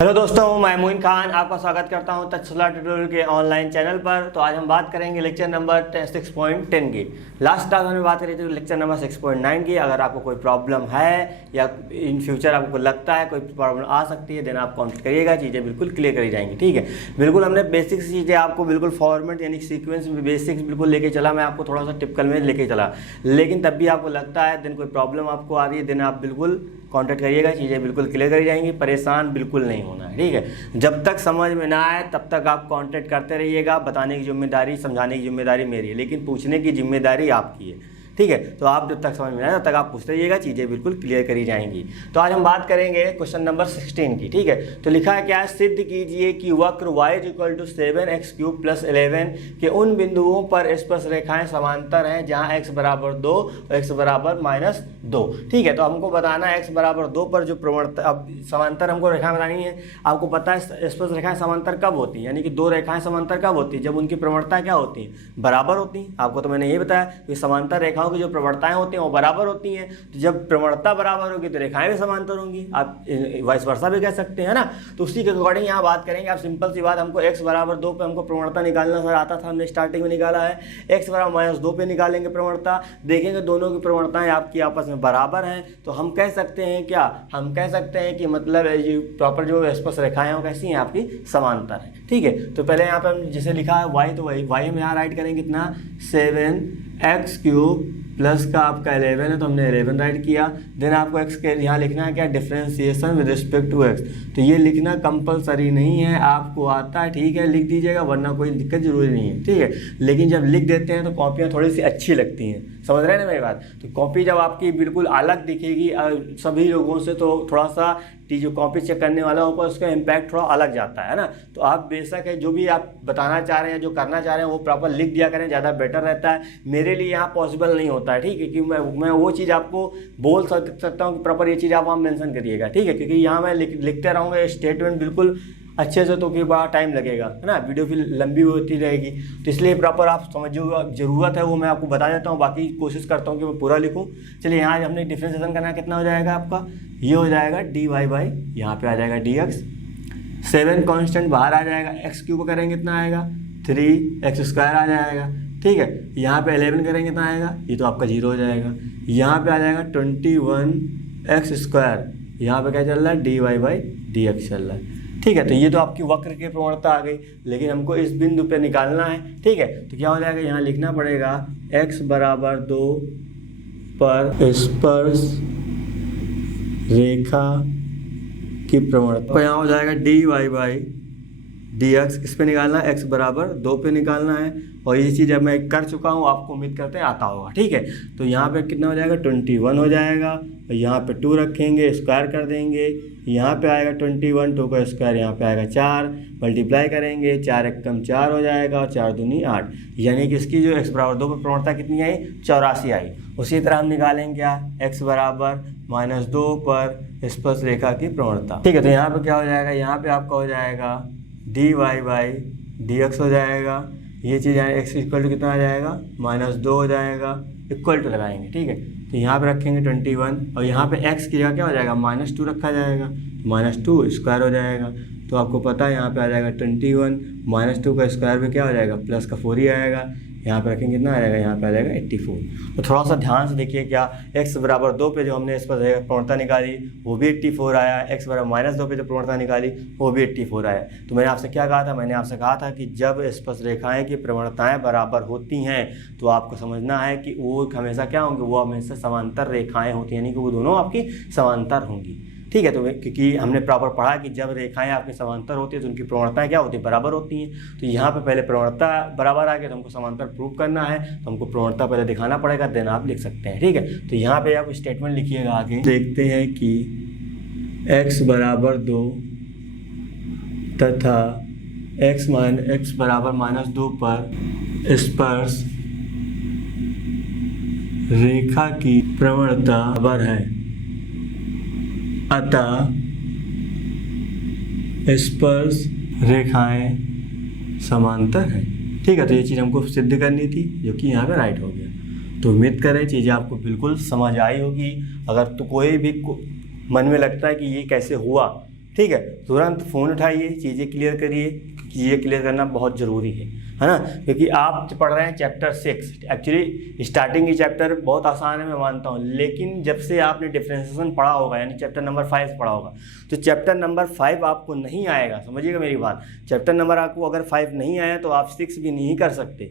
Hello दोस्तों, मैं मोइन खान आपका स्वागत करता हूं तक्षशिला ट्यूटोरियल के ऑनलाइन चैनल पर। तो आज हम बात करेंगे लेक्चर नंबर 6.10 की। लास्ट क्लास में बात करी थी लेक्चर नंबर 6.9 की। अगर आपको कोई प्रॉब्लम है या इन फ्यूचर आपको लगता है कोई प्रॉब्लम आ सकती है, देन आप कॉन्टेक्ट करिएगा, चीज़ें बिल्कुल क्लियर करी जाएंगी। ठीक है, बिल्कुल हमने बेसिक चीज़ें आपको बिल्कुल फॉर्मेट यानी सीक्वेंस में बेसिक्स बिल्कुल लेके चला। मैं आपको थोड़ा सा टिपिकल में लेके चला, लेकिन तब भी आपको लगता है देन कोई प्रॉब्लम आपको आ रही है, देन आप बिल्कुल कॉन्टेक्ट करिएगा, चीज़ें बिल्कुल क्लियर करी जाएंगी। परेशान बिल्कुल नहीं होना है, ठीक है। जब तक समझ में ना आए तब तक आप कांटेक्ट करते रहिएगा। बताने की जिम्मेदारी, समझाने की जिम्मेदारी मेरी है, लेकिन पूछने की जिम्मेदारी आपकी है, ठीक है। तो आप जब तक समझ में आए तब तक आप पूछते रहिएगा, चीज़ें बिल्कुल क्लियर करी जाएंगी। तो आज हम बात करेंगे क्वेश्चन नंबर 16 की, ठीक है। तो लिखा है क्या है, सिद्ध कीजिए कि वक्र y = 7x³ + 11 के उन बिंदुओं पर स्पर्श रेखाएं समांतर हैं जहां x = 2 और x = -2। ठीक है, तो हमको बताना है x = 2 पर जो प्रवणता, अब समांतर हमको रेखा बतानी है। आपको पता है स्पर्श रेखाएं समांतर कब होती हैं, यानी कि दो रेखाएं समांतर कब होती हैं, जब उनकी प्रवणता क्या होती है, बराबर होती हैं। आपको तो मैंने ये बताया कि समांतर रेखाओं की जो प्रवणताएं होती हैं वो बराबर होती हैं। तो जब प्रवणता बराबर होगी तो रेखाएं भी समांतर होंगी, आप वाइस वर्सा भी कह सकते हैं ना। तो उसी के अकॉर्डिंग यहाँ बात करेंगे। आप सिंपल सी बात, हमको x = 2 पे हमको प्रवणता निकालना सर आता था, हमने स्टार्टिंग में निकाला है। x = -2 पे निकालेंगे प्रवणता, देखेंगे दोनों की प्रवणताएं आपकी आपस में बराबर हैं, तो हम कह सकते हैं क्या, हम कह सकते हैं कि मतलब प्रॉपर जो स्पर्श रेखाएं हैं कैसी हैं, आपकी समांतर है। ठीक है, तो पहले यहाँ पे हम जैसे लिखा है y, तो y हम यहाँ राइट करेंगे कितना, 7x³ प्लस का आपका 11 है, तो हमने 11 राइट किया। देन आपको x के यहाँ लिखना है क्या, differentiation with respect to x। तो ये लिखना कंपलसरी नहीं है, आपको आता है ठीक है लिख दीजिएगा, वरना कोई दिक्कत जरूरी नहीं है, ठीक है। लेकिन जब लिख देते हैं तो कॉपियाँ थोड़ी सी अच्छी लगती हैं, समझ रहे हैं ना मेरी बात। तो कॉपी जब आपकी बिल्कुल अलग दिखेगी सभी लोगों से, तो थोड़ा सा जो कॉपी चेक करने वाला होगा उसका इम्पैक्ट थोड़ा अलग जाता है ना। तो आप बेशक है जो भी आप बताना चाह रहे हैं, जो करना चाह रहे हैं, वो प्रॉपर लिख दिया करें, ज़्यादा बेटर रहता है। मेरे लिए यहाँ पॉसिबल नहीं होता है, ठीक है, कि मैं वो चीज़ आपको बोल सकता हूँ कि प्रॉपर ये चीज़ आप वहाँ मेंशन करिएगा, ठीक है, क्योंकि यहाँ मैं लिखते रहूँगा स्टेटमेंट बिल्कुल अच्छे से, तो फिर बड़ा टाइम लगेगा, है ना, वीडियो फिर लंबी होती रहेगी। तो इसलिए प्रॉपर आप समझिएगा, ज़रूरत है वो मैं आपको बता देता हूँ, बाकी कोशिश करता हूँ कि मैं पूरा लिखूँ। चलिए, यहाँ हमने डिफ्रेंशिएशन करना, कितना हो जाएगा आपका, ये हो जाएगा dy बाई, यहाँ पे आ जाएगा dx। 7 कांस्टेंट बाहर आ जाएगा, x³ करेंगे कितना आएगा, 3x² आ जाएगा, ठीक है। यहाँ पे 11 करेंगे कितना आएगा, ये तो आपका 0 हो जाएगा। यहाँ पे आ जाएगा 21x², यहाँ पे क्या चल रहा है, dy बाई dx चल रहा है, ठीक है। तो ये तो आपकी वक्र की प्रवणता आ गई, लेकिन हमको इस बिंदु पे निकालना है, ठीक है। तो क्या हो जाएगा, यहाँ लिखना पड़ेगा x = 2 पर स्पर्श रेखा की प्रवणता, तो यहाँ हो जाएगा dy बाई dx। किस पे निकालना है, x = 2 पे निकालना है। और ये चीज़ अब मैं कर चुका हूँ, आपको उम्मीद करते हैं आता होगा, ठीक है। तो यहाँ पे कितना हो जाएगा, 21 हो जाएगा, और यहाँ पे 2 रखेंगे, स्क्वायर कर देंगे, यहाँ पे आएगा 21, 2 का स्क्वायर यहाँ पे आएगा 4, मल्टीप्लाई करेंगे, 4 एकम 4 हो जाएगा, और 4 दूनी 8, यानी कि इसकी जो x = 2 पर प्रवणता कितनी आई, 84 आई। उसी तरह हम निकालेंगे क्या, x = -2 पर स्पर्श रेखा की प्रवणता, ठीक है। तो यहाँ पे क्या हो जाएगा, यहाँ पे आपका हो जाएगा dy बाई dx हो जाएगा। ये चीज़ यहाँ x = कितना आ जाएगा, -2 हो जाएगा, इक्वल टू लगाएंगे, ठीक है। तो यहाँ पे रखेंगे 21, और यहाँ पे x की जगह क्या हो जाएगा, -2 रखा जाएगा, -2 स्क्वायर हो जाएगा। तो आपको पता है यहाँ पे आ जाएगा 21, -2 का स्क्वायर पे क्या हो जाएगा, प्लस का 4 ही आएगा। यहाँ पे रखेंगे कितना आ जाएगा, यहाँ पे आ जाएगा 84। तो थोड़ा सा ध्यान से देखिए, क्या x = 2 पे जो हमने इस पर प्रवणता निकाली वो भी 84 आया, x = -2 पे जो प्रवणता निकाली वो भी 84 आया। तो मैंने आपसे क्या कहा था, मैंने आपसे कहा था कि जब स्पर्श रेखाएं की प्रवणताएं बराबर होती हैं तो आपको समझना है कि वो हमेशा क्या होंगे, वो हमेशा समांतर रेखाएँ होती हैं, यानी कि वो दोनों आपकी समांतर होंगी, ठीक है। तो क्योंकि हमने प्रॉपर पढ़ा कि जब रेखाएं आपकी समांतर होती है तो उनकी प्रवणताएं क्या होती है, बराबर होती हैं। तो यहाँ पे पहले प्रवणता बराबर आ गई, तो हमको समांतर प्रूव करना है, तो हमको प्रवणता पहले दिखाना पड़ेगा, देन आप लिख सकते हैं, ठीक है। तो यहाँ पे आप स्टेटमेंट लिखिएगा आगे, देखते हैं कि x = 2 तथा x = -2 पर स्पर्श रेखा की प्रवणता बराबर है, अतः स्पर्श रेखाएं समांतर हैं, ठीक है। तो ये चीज़ हमको सिद्ध करनी थी, जो कि यहाँ पे राइट हो गया। तो उम्मीद करें चीज़ें आपको बिल्कुल समझ आई होगी। अगर तो कोई भी मन में लगता है कि ये कैसे हुआ, ठीक है, तुरंत फ़ोन उठाइए, चीज़ें क्लियर करिए, चीज़ें क्लियर करना बहुत ज़रूरी है ना, क्योंकि आप पढ़ रहे हैं चैप्टर 6। एक्चुअली स्टार्टिंग की चैप्टर बहुत आसान है, मैं मानता हूँ, लेकिन जब से आपने डिफरेंशिएशन पढ़ा होगा, यानी चैप्टर नंबर 5 पढ़ा होगा, तो चैप्टर नंबर 5 आपको नहीं आएगा। समझिएगा मेरी बात, चैप्टर नंबर आपको अगर 5 नहीं आया तो आप 6 भी नहीं कर सकते।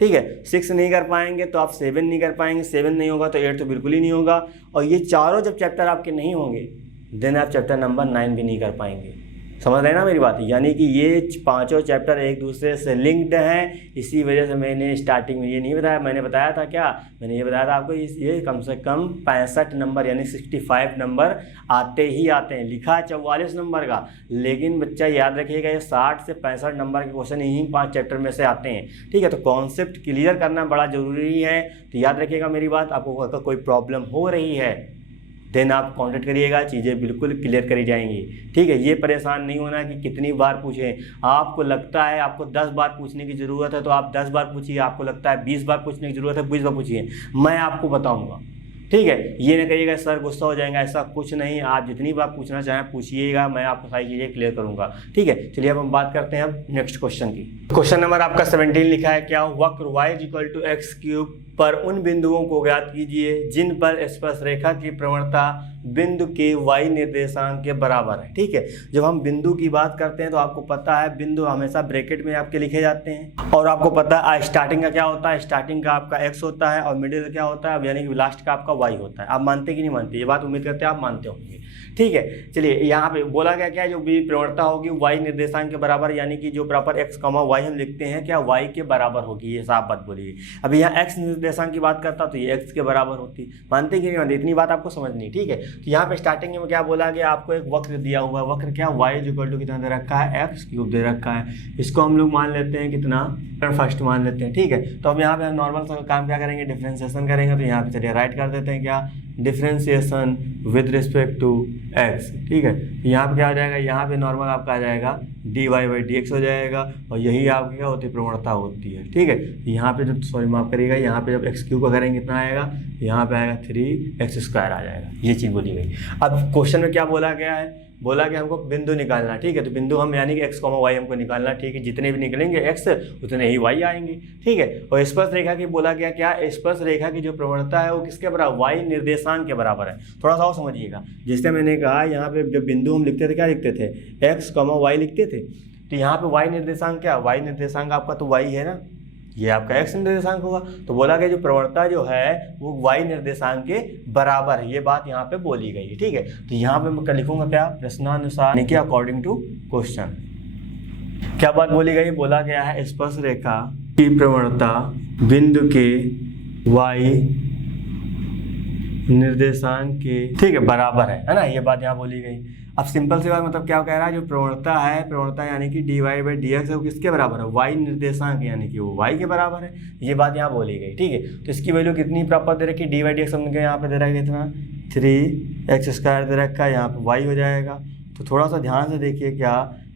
ठीक है, 6 नहीं कर पाएंगे तो आप 7 नहीं कर पाएंगे, 7 नहीं होगा तो 8 तो बिल्कुल ही नहीं होगा, और ये चारों जब चैप्टर आपके नहीं होंगे देन आप चैप्टर नंबर 9 भी नहीं कर पाएंगे। समझ रहे हैं ना मेरी बात, यानी कि ये पांचों चैप्टर एक दूसरे से लिंक्ड हैं। इसी वजह से मैंने स्टार्टिंग में ये नहीं बताया, मैंने बताया था क्या, मैंने ये बताया था आपको ये कम से कम 65 नंबर यानी 65 नंबर आते ही आते हैं। लिखा है 44 नंबर का, लेकिन बच्चा याद रखिएगा ये 60 से 65 नंबर के क्वेश्चन यही 5 चैप्टर में से आते हैं। ठीक है, तो कॉन्सेप्ट क्लियर करना बड़ा ज़रूरी है। तो याद रखिएगा मेरी बात, आपको अगर कोई प्रॉब्लम हो रही है देन आप कांटेक्ट करिएगा, चीज़ें बिल्कुल क्लियर करी जाएंगी। ठीक है, ये परेशान नहीं होना कि कितनी बार पूछें। आपको लगता है आपको 10 बार पूछने की ज़रूरत है तो आप 10 बार पूछिए, आपको लगता है 20 बार पूछने की ज़रूरत है 20 बार पूछिए, मैं आपको बताऊंगा। ठीक है, ये ना करिएगा सर गुस्सा हो जाएगा, ऐसा कुछ नहीं, आप जितनी बार पूछना चाहें पूछिएगा, मैं आपको सारी चीज़ें क्लियर करूंगा। ठीक है, चलिए अब हम बात करते हैं अब नेक्स्ट क्वेश्चन की। क्वेश्चन नंबर आपका 17 लिखा है, क्या वक्र y = x³ पर उन बिंदुओं को ज्ञात कीजिए जिन पर स्पर्शरेखा की प्रवणता बिंदु के y निर्देशांक के बराबर है। ठीक है, जब हम बिंदु की बात करते हैं तो आपको पता है बिंदु हमेशा ब्रैकेट में आपके लिखे जाते हैं, और आपको पता है स्टार्टिंग का क्या होता है, स्टार्टिंग का आपका x होता है और मिडिल का क्या होता है, यानी कि लास्ट का आपका y होता है। आप मानते कि नहीं मानते, ये बात उम्मीद करते हैं आप मानते होंगे। ठीक है, चलिए यहाँ पे बोला गया क्या, जो भी प्रवणता होगी y निर्देशांक के बराबर, यानी कि जो प्रॉपर x, y हम लिखते हैं क्या y के बराबर होगी, ये साफ बात बोलिए। अभी यहाँ x निर्देशांक की बात करता तो ये x के बराबर होती, मानते कि नहीं मानते, इतनी बात आपको समझनी। ठीक है, तो यहाँ पे स्टार्टिंग में क्या बोला गया, आपको एक वक्र दिया हुआ है, वक्र क्या y = कितना दे रखा है, x³ दे रखा है। इसको हम लोग मान लेते हैं कितना, फर्स्ट मान लेते हैं। ठीक है, तो अब यहाँ पे हम नॉर्मल सा काम क्या करेंगे, डिफ्रेंसिएशन करेंगे। तो यहाँ पे चलिए राइट कर देते हैं क्या, differentiation with respect to x। ठीक है, यहाँ पे क्या हो जाएगा, यहाँ पे नॉर्मल आपका आ जाएगा dy/dx हो जाएगा, और यही आपकी क्या होती है, प्रवणता होती है। ठीक है, यहाँ पे जब सॉरी माफ करिएगा, यहाँ पे जब x³ का करेंगे कितना आएगा, यहाँ पे आएगा 3x² आ जाएगा, ये चीज़ बोली गई। अब क्वेश्चन में क्या बोला गया है, बोला कि हमको बिंदु निकालना। ठीक है, तो बिंदु हम यानी कि x, y हमको निकालना। ठीक है, जितने भी निकलेंगे x उतने ही y आएंगे। ठीक है, और स्पर्श रेखा की बोला गया क्या, स्पर्श रेखा की जो प्रवणता है वो किसके बराबर, y निर्देशांक के बराबर है। थोड़ा सा और समझिएगा, जैसे मैंने कहा यहाँ पे जब बिंदु हम लिखते थे क्या लिखते थे, x, y लिखते थे, तो यहाँ पे y निर्देशांक क्या, y निर्देशांक आपका तो y है ना, ये आपका x निर्देशांक होगा। तो बोला गया जो प्रवणता जो है वो y निर्देशांक के बराबर है, ये बात यहाँ पे बोली गई है। ठीक है, तो यहाँ पे मैं लिखूंगा क्या, प्रश्नानुसार यानी कि अकॉर्डिंग टू क्वेश्चन। क्या बात बोली गई, बोला गया है स्पर्श रेखा की प्रवणता बिंदु के y निर्देशांक के, ठीक है, बराबर है ना, ये बात यहाँ बोली गई। अब सिंपल सी बात, मतलब क्या कह रहा है, जो प्रवणता है, प्रवणता यानी कि dy/dx है वो किसके बराबर है, y निर्देशांक यानी कि वो y के बराबर है, ये बात यहाँ बोली गई। ठीक है, तो इसकी वैल्यू कितनी प्रॉपर दे रखी, dy/dx हमने यहाँ पे दे रखा है कितना, 3x² दे रखा है, यहाँ पे y हो जाएगा। तो थोड़ा सा ध्यान से देखिए, क्या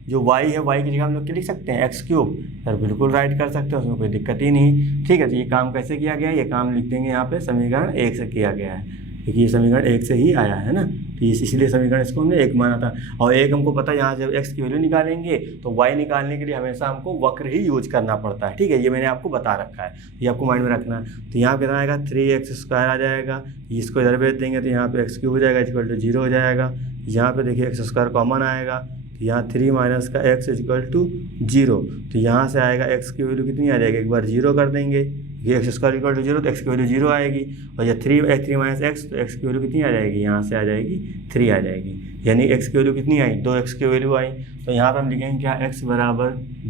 जो y है y की जगह हम लोग क्या लिख सकते हैं, x³ सर, बिल्कुल राइट कर सकते हैं, उसमें कोई दिक्कत ही नहीं। ठीक है, तो ये काम कैसे किया गया है, ये काम लिख देंगे यहाँ पे समीकरण 1 से किया गया है, क्योंकि ये समीकरण 1 से ही आया है ना, तो इसलिए समीकरण इसको हमने 1 माना था। और 1 हमको पता है, यहाँ जब x की वैल्यू निकालेंगे तो y निकालने के लिए हमेशा हमको वक्र ही यूज करना पड़ता है। ठीक है, ये मैंने आपको बता रखा है, ये आपको माइंड में रखना है। तो यहाँ कितना आएगा, 3x² आ जाएगा, इसको इधर भेज देंगे तो यहाँ पे x³ हो जाएगा = 0 हो जाएगा। यहाँ पे देखिए x² कॉमन आएगा, तो यहाँ 3 - का x = 0, तो यहाँ से आएगा x की वैल्यू कितनी आ जाएगी, एक बार 0 कर देंगे, ये x² = 0 तो x की वैल्यू 0 आएगी, और ये 3 - x तो x की वैल्यू कितनी आ जाएगी, यहाँ से आ जाएगी 3 आ जाएगी, यानी x की वैल्यू कितनी आई, 2x की वैल्यू आई। तो यहाँ पर हम लिखेंगे क्या, x =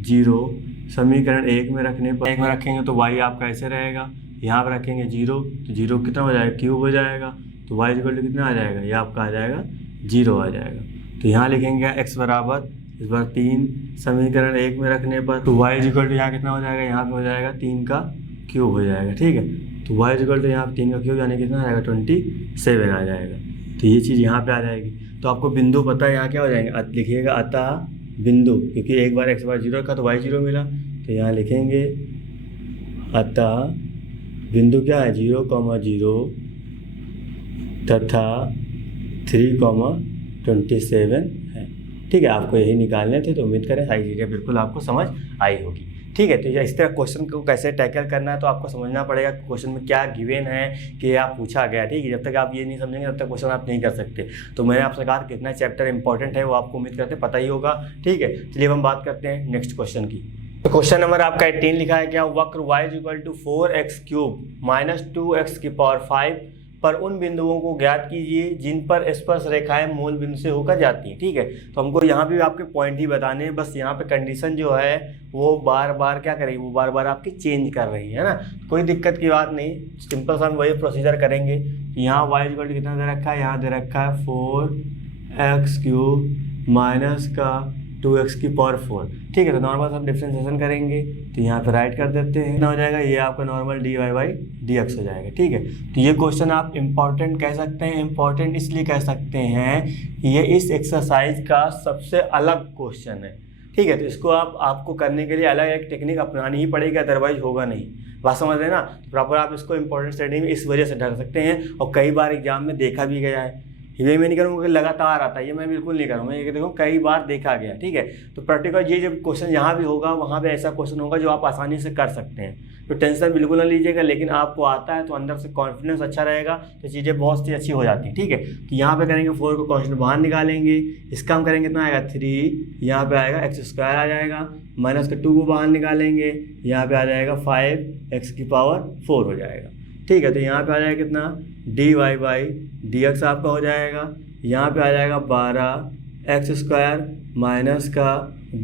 0, समीकरण 1 में रखने पर 1 में रखेंगे तो y आपका ऐसे रहेगा, यहाँ पर रखेंगे 0 तो 0 कितना हो जाएगा, क्यूब हो जाएगा, तो y = कितना आ जाएगा, ये आपका आ जाएगा 0 आ जाएगा। तो यहाँ लिखेंगे x बराबर इस बार 3, समीकरण 1 में रखने पर तो y = यहाँ कितना हो जाएगा, यहाँ पे हो जाएगा 3 का क्यूब हो जाएगा। ठीक है, तो y = यहाँ 3 का क्यूब यानी कितना आ जाएगा, 27 आ जाएगा। तो ये चीज़ यहाँ पे आ जाएगी। तो आपको बिंदु पता है, यहाँ क्या हो जाएंगे, लिखिएगा अतः बिंदु, क्योंकि एक बार x = 0 का तो y 0 मिला, तो यहाँ लिखेंगे अतः बिंदु क्या है, 0, 0 तथा 3, 27 है। ठीक है, आपको यही निकालने थे। तो उम्मीद करें सारी चीज़ें बिल्कुल आपको समझ आई होगी। ठीक है, तो इस तरह क्वेश्चन को कैसे टैकल करना है तो आपको समझना पड़ेगा क्वेश्चन में क्या गिवन है कि आप पूछा गया। ठीक है, जब तक आप ये नहीं समझेंगे तब तक क्वेश्चन आप नहीं कर सकते। तो मैंने आपसे कहा कितना चैप्टर इंपॉर्टेंट है वो आपको उम्मीद करते पता ही होगा। ठीक है, चलिए हम बात करते हैं नेक्स्ट क्वेश्चन की। तो क्वेश्चन नंबर आपका 18 लिखा है क्या, वक्र y = 4x³ - 2x⁵ पर उन बिंदुओं को ज्ञात कीजिए जिन पर स्पर्श रेखाएं मूल बिंदु से होकर जाती हैं। ठीक है, तो हमको यहाँ भी आपके पॉइंट ही बताने हैं, बस यहाँ पे कंडीशन जो है वो बार बार क्या करेगी, वो बार बार आपकी चेंज कर रही है ना। कोई दिक्कत की बात नहीं, सिंपल सा हम वही प्रोसीजर करेंगे। यहाँ y = कितना दे रखा है, यहाँ दे रखा है 4x³ - 2x⁴। ठीक है, तो नॉर्मल हम डिफ्रेंशिएशन करेंगे तो यहाँ पे राइट कर देते हैं, कितना हो जाएगा, ये आपका नॉर्मल dy/dx हो जाएगा। ठीक है, तो ये क्वेश्चन आप इम्पॉर्टेंट कह सकते हैं। इम्पॉर्टेंट इसलिए कह सकते हैं कि ये इस एक्सरसाइज का सबसे अलग क्वेश्चन है। ठीक है, तो इसको आपको करने के लिए अलग एक टेक्निक अपनानी ही पड़ेगी, अदरवाइज होगा नहीं। बात समझ रहे हैं ना। तो प्रॉपर आप इसको इंपॉर्टेंट स्टडी में इस वजह से ढल सकते हैं, और कई बार एग्जाम में देखा भी गया है। ये मैं नहीं करूँगा कि लगातार आता है, ये मैं बिल्कुल नहीं करूँगा। ये देखो कई बार देखा गया। ठीक है, तो प्रैक्टिकल ये जब क्वेश्चन यहाँ भी होगा वहाँ पे ऐसा क्वेश्चन होगा जो आप आसानी से कर सकते हैं। तो टेंशन बिल्कुल ना लीजिएगा, लेकिन आपको आता है तो अंदर से कॉन्फिडेंस अच्छा रहेगा तो चीज़ें बहुत सी अच्छी हो जाती हैं। ठीक है, तो यहाँ पे करेंगे 4 को कांस्टेंट बाहर निकालेंगे, इसका हम करेंगे कितना आएगा 3, यहाँ पे आएगा x² आ जाएगा, -2 को बाहर निकालेंगे, यहाँ पे आ जाएगा 5x⁴ हो जाएगा। ठीक है, तो यहाँ पे आ जाएगा कितना dy/dx आपका हो जाएगा, यहाँ पे आ जाएगा 12x² -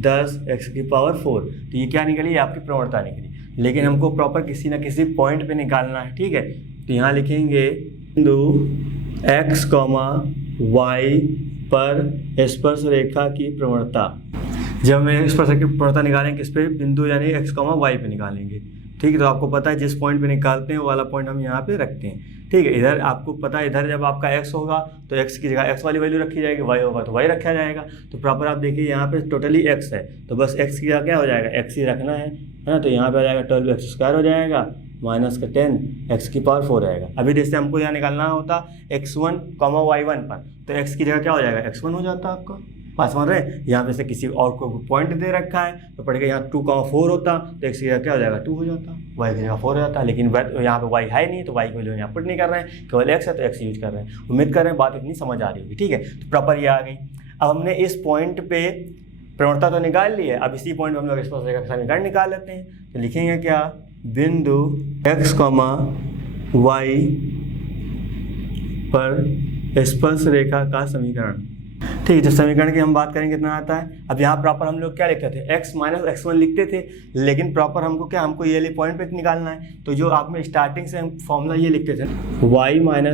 10x⁴। तो ये क्या निकली, आपकी प्रवणता निकली। लेकिन हमको प्रॉपर किसी ना किसी पॉइंट पे निकालना है। ठीक है, तो यहाँ लिखेंगे बिंदु x, y पर स्पर्श रेखा की प्रवणता। जब हमें स्पर्श रेखा की प्रवणता निकालेंगे किस पे, बिंदु यानी x, y पे निकालेंगे। ठीक है, तो आपको पता है जिस पॉइंट पे निकालते हैं वो वाला पॉइंट हम यहाँ पे रखते हैं। ठीक है, इधर आपको पता है इधर जब आपका x होगा तो x की जगह x वाली वैल्यू रखी जाएगी, y होगा तो y रखा जाएगा। तो प्रॉपर आप देखिए यहाँ पे टोटली x है, तो बस x की जगह क्या हो जाएगा, x ही रखना है ना। तो यहाँ पे आ जाएगा 12x² हो जाएगा -10x⁴ रहेगा। अभी जैसे हमको यहाँ निकालना होता x1, y1 पर, तो x की जगह क्या हो जाएगा, x1 हो जाता आपका। बात समझ रहे हैं। यहाँ पे से किसी और को पॉइंट दे रखा है तो पढ़ेगा यहाँ 2, 4 होता तो x की जगह क्या हो जाएगा 2 हो जाता, y की जगह 4 हो जाता। लेकिन यहाँ पे y है नहीं तो y की वैल्यू यहाँ पुट नहीं कर रहे हैं, केवल x है तो x यूज कर रहे हैं। उम्मीद कर रहे हैं बात इतनी समझ आ रही होगी। ठीक है, तो प्रॉपर ये आ गई। अब हमने इस पॉइंट पे प्रवणता तो निकाल ली है, अब इसी पॉइंट पर हम लोग स्पर्श रेखा का समीकरण निकाल लेते हैं। तो लिखेंगे क्या, बिंदु x, y पर स्पर्श रेखा का समीकरण। ठीक है, जब समीकरण की हम बात करेंगे कितना आता है। अब यहाँ प्रॉपर हम लोग क्या लिखते थे, x - x1 लिखते थे, लेकिन प्रॉपर हमको क्या, हमको ये वाले पॉइंट पे निकालना है। तो जो आप में स्टार्टिंग से हम फॉर्मूला ये लिखते थे, y - y1